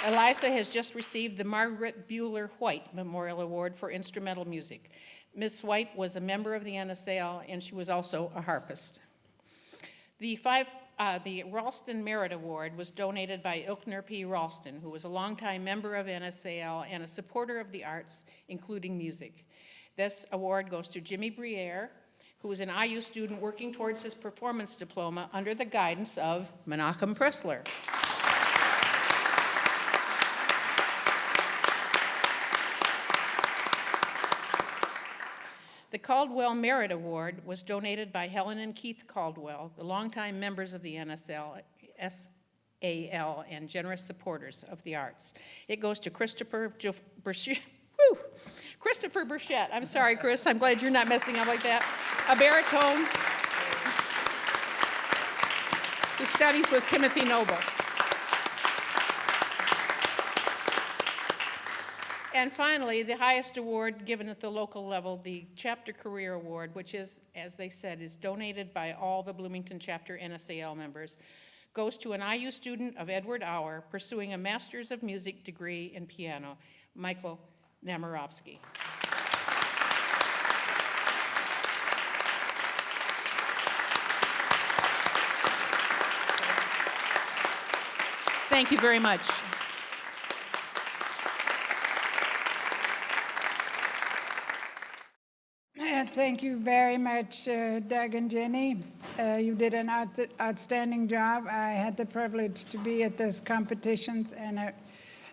Eliza has just received the Margaret Bueller White Memorial Award for instrumental music. Ms. White was a member of the NSAL, and she was also a harpist. The Ralston Merit Award was donated by Ilkner P. Ralston, who was a longtime member of NSAL and a supporter of the arts, including music. This award goes to Jimmy Briere, who is an IU student working towards his performance diploma under the guidance of Menachem Pressler. The Caldwell Merit Award was donated by Helen and Keith Caldwell, the longtime members of the NSAL and generous supporters of the arts. It goes to Christopher Burchett. I'm sorry, Chris. I'm glad you're not messing up like that. A baritone who studies with Timothy Noble. And finally, the highest award given at the local level, the Chapter Career Award, which is, as they said, is donated by all the Bloomington Chapter NSAL members, goes to an IU student of Edward Auer pursuing a Master's of Music degree in piano, Michael Namirovsky. Thank you very much. Thank you very much, Doug and Jenny. You did an outstanding job. I had the privilege to be at those competitions, and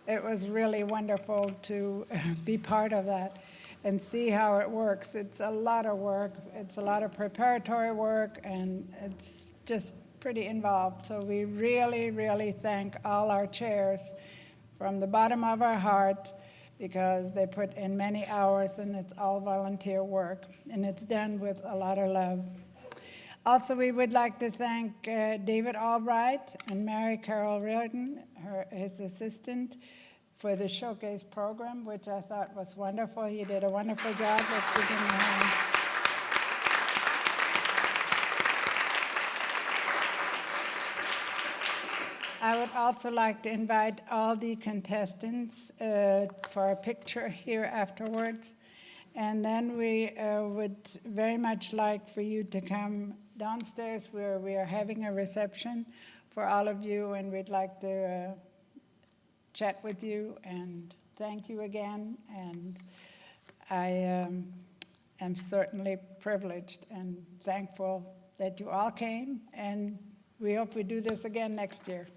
it was really wonderful to be part of that and see how it works. It's a lot of work. It's a lot of preparatory work, and it's just pretty involved. So we really, really thank all our chairs from the bottom of our heart, because they put in many hours, and it's all volunteer work, and it's done with a lot of love. Also, we would like to thank David Albright and Mary Carol Riordan, his assistant, for the showcase program, which I thought was wonderful. He did a wonderful job. Let's give him a hand. I would also like to invite all the contestants for a picture here afterwards. And then we would very much like for you to come downstairs where we are having a reception for all of you, and we'd like to chat with you and thank you again. And I am certainly privileged and thankful that you all came, and we hope we do this again next year.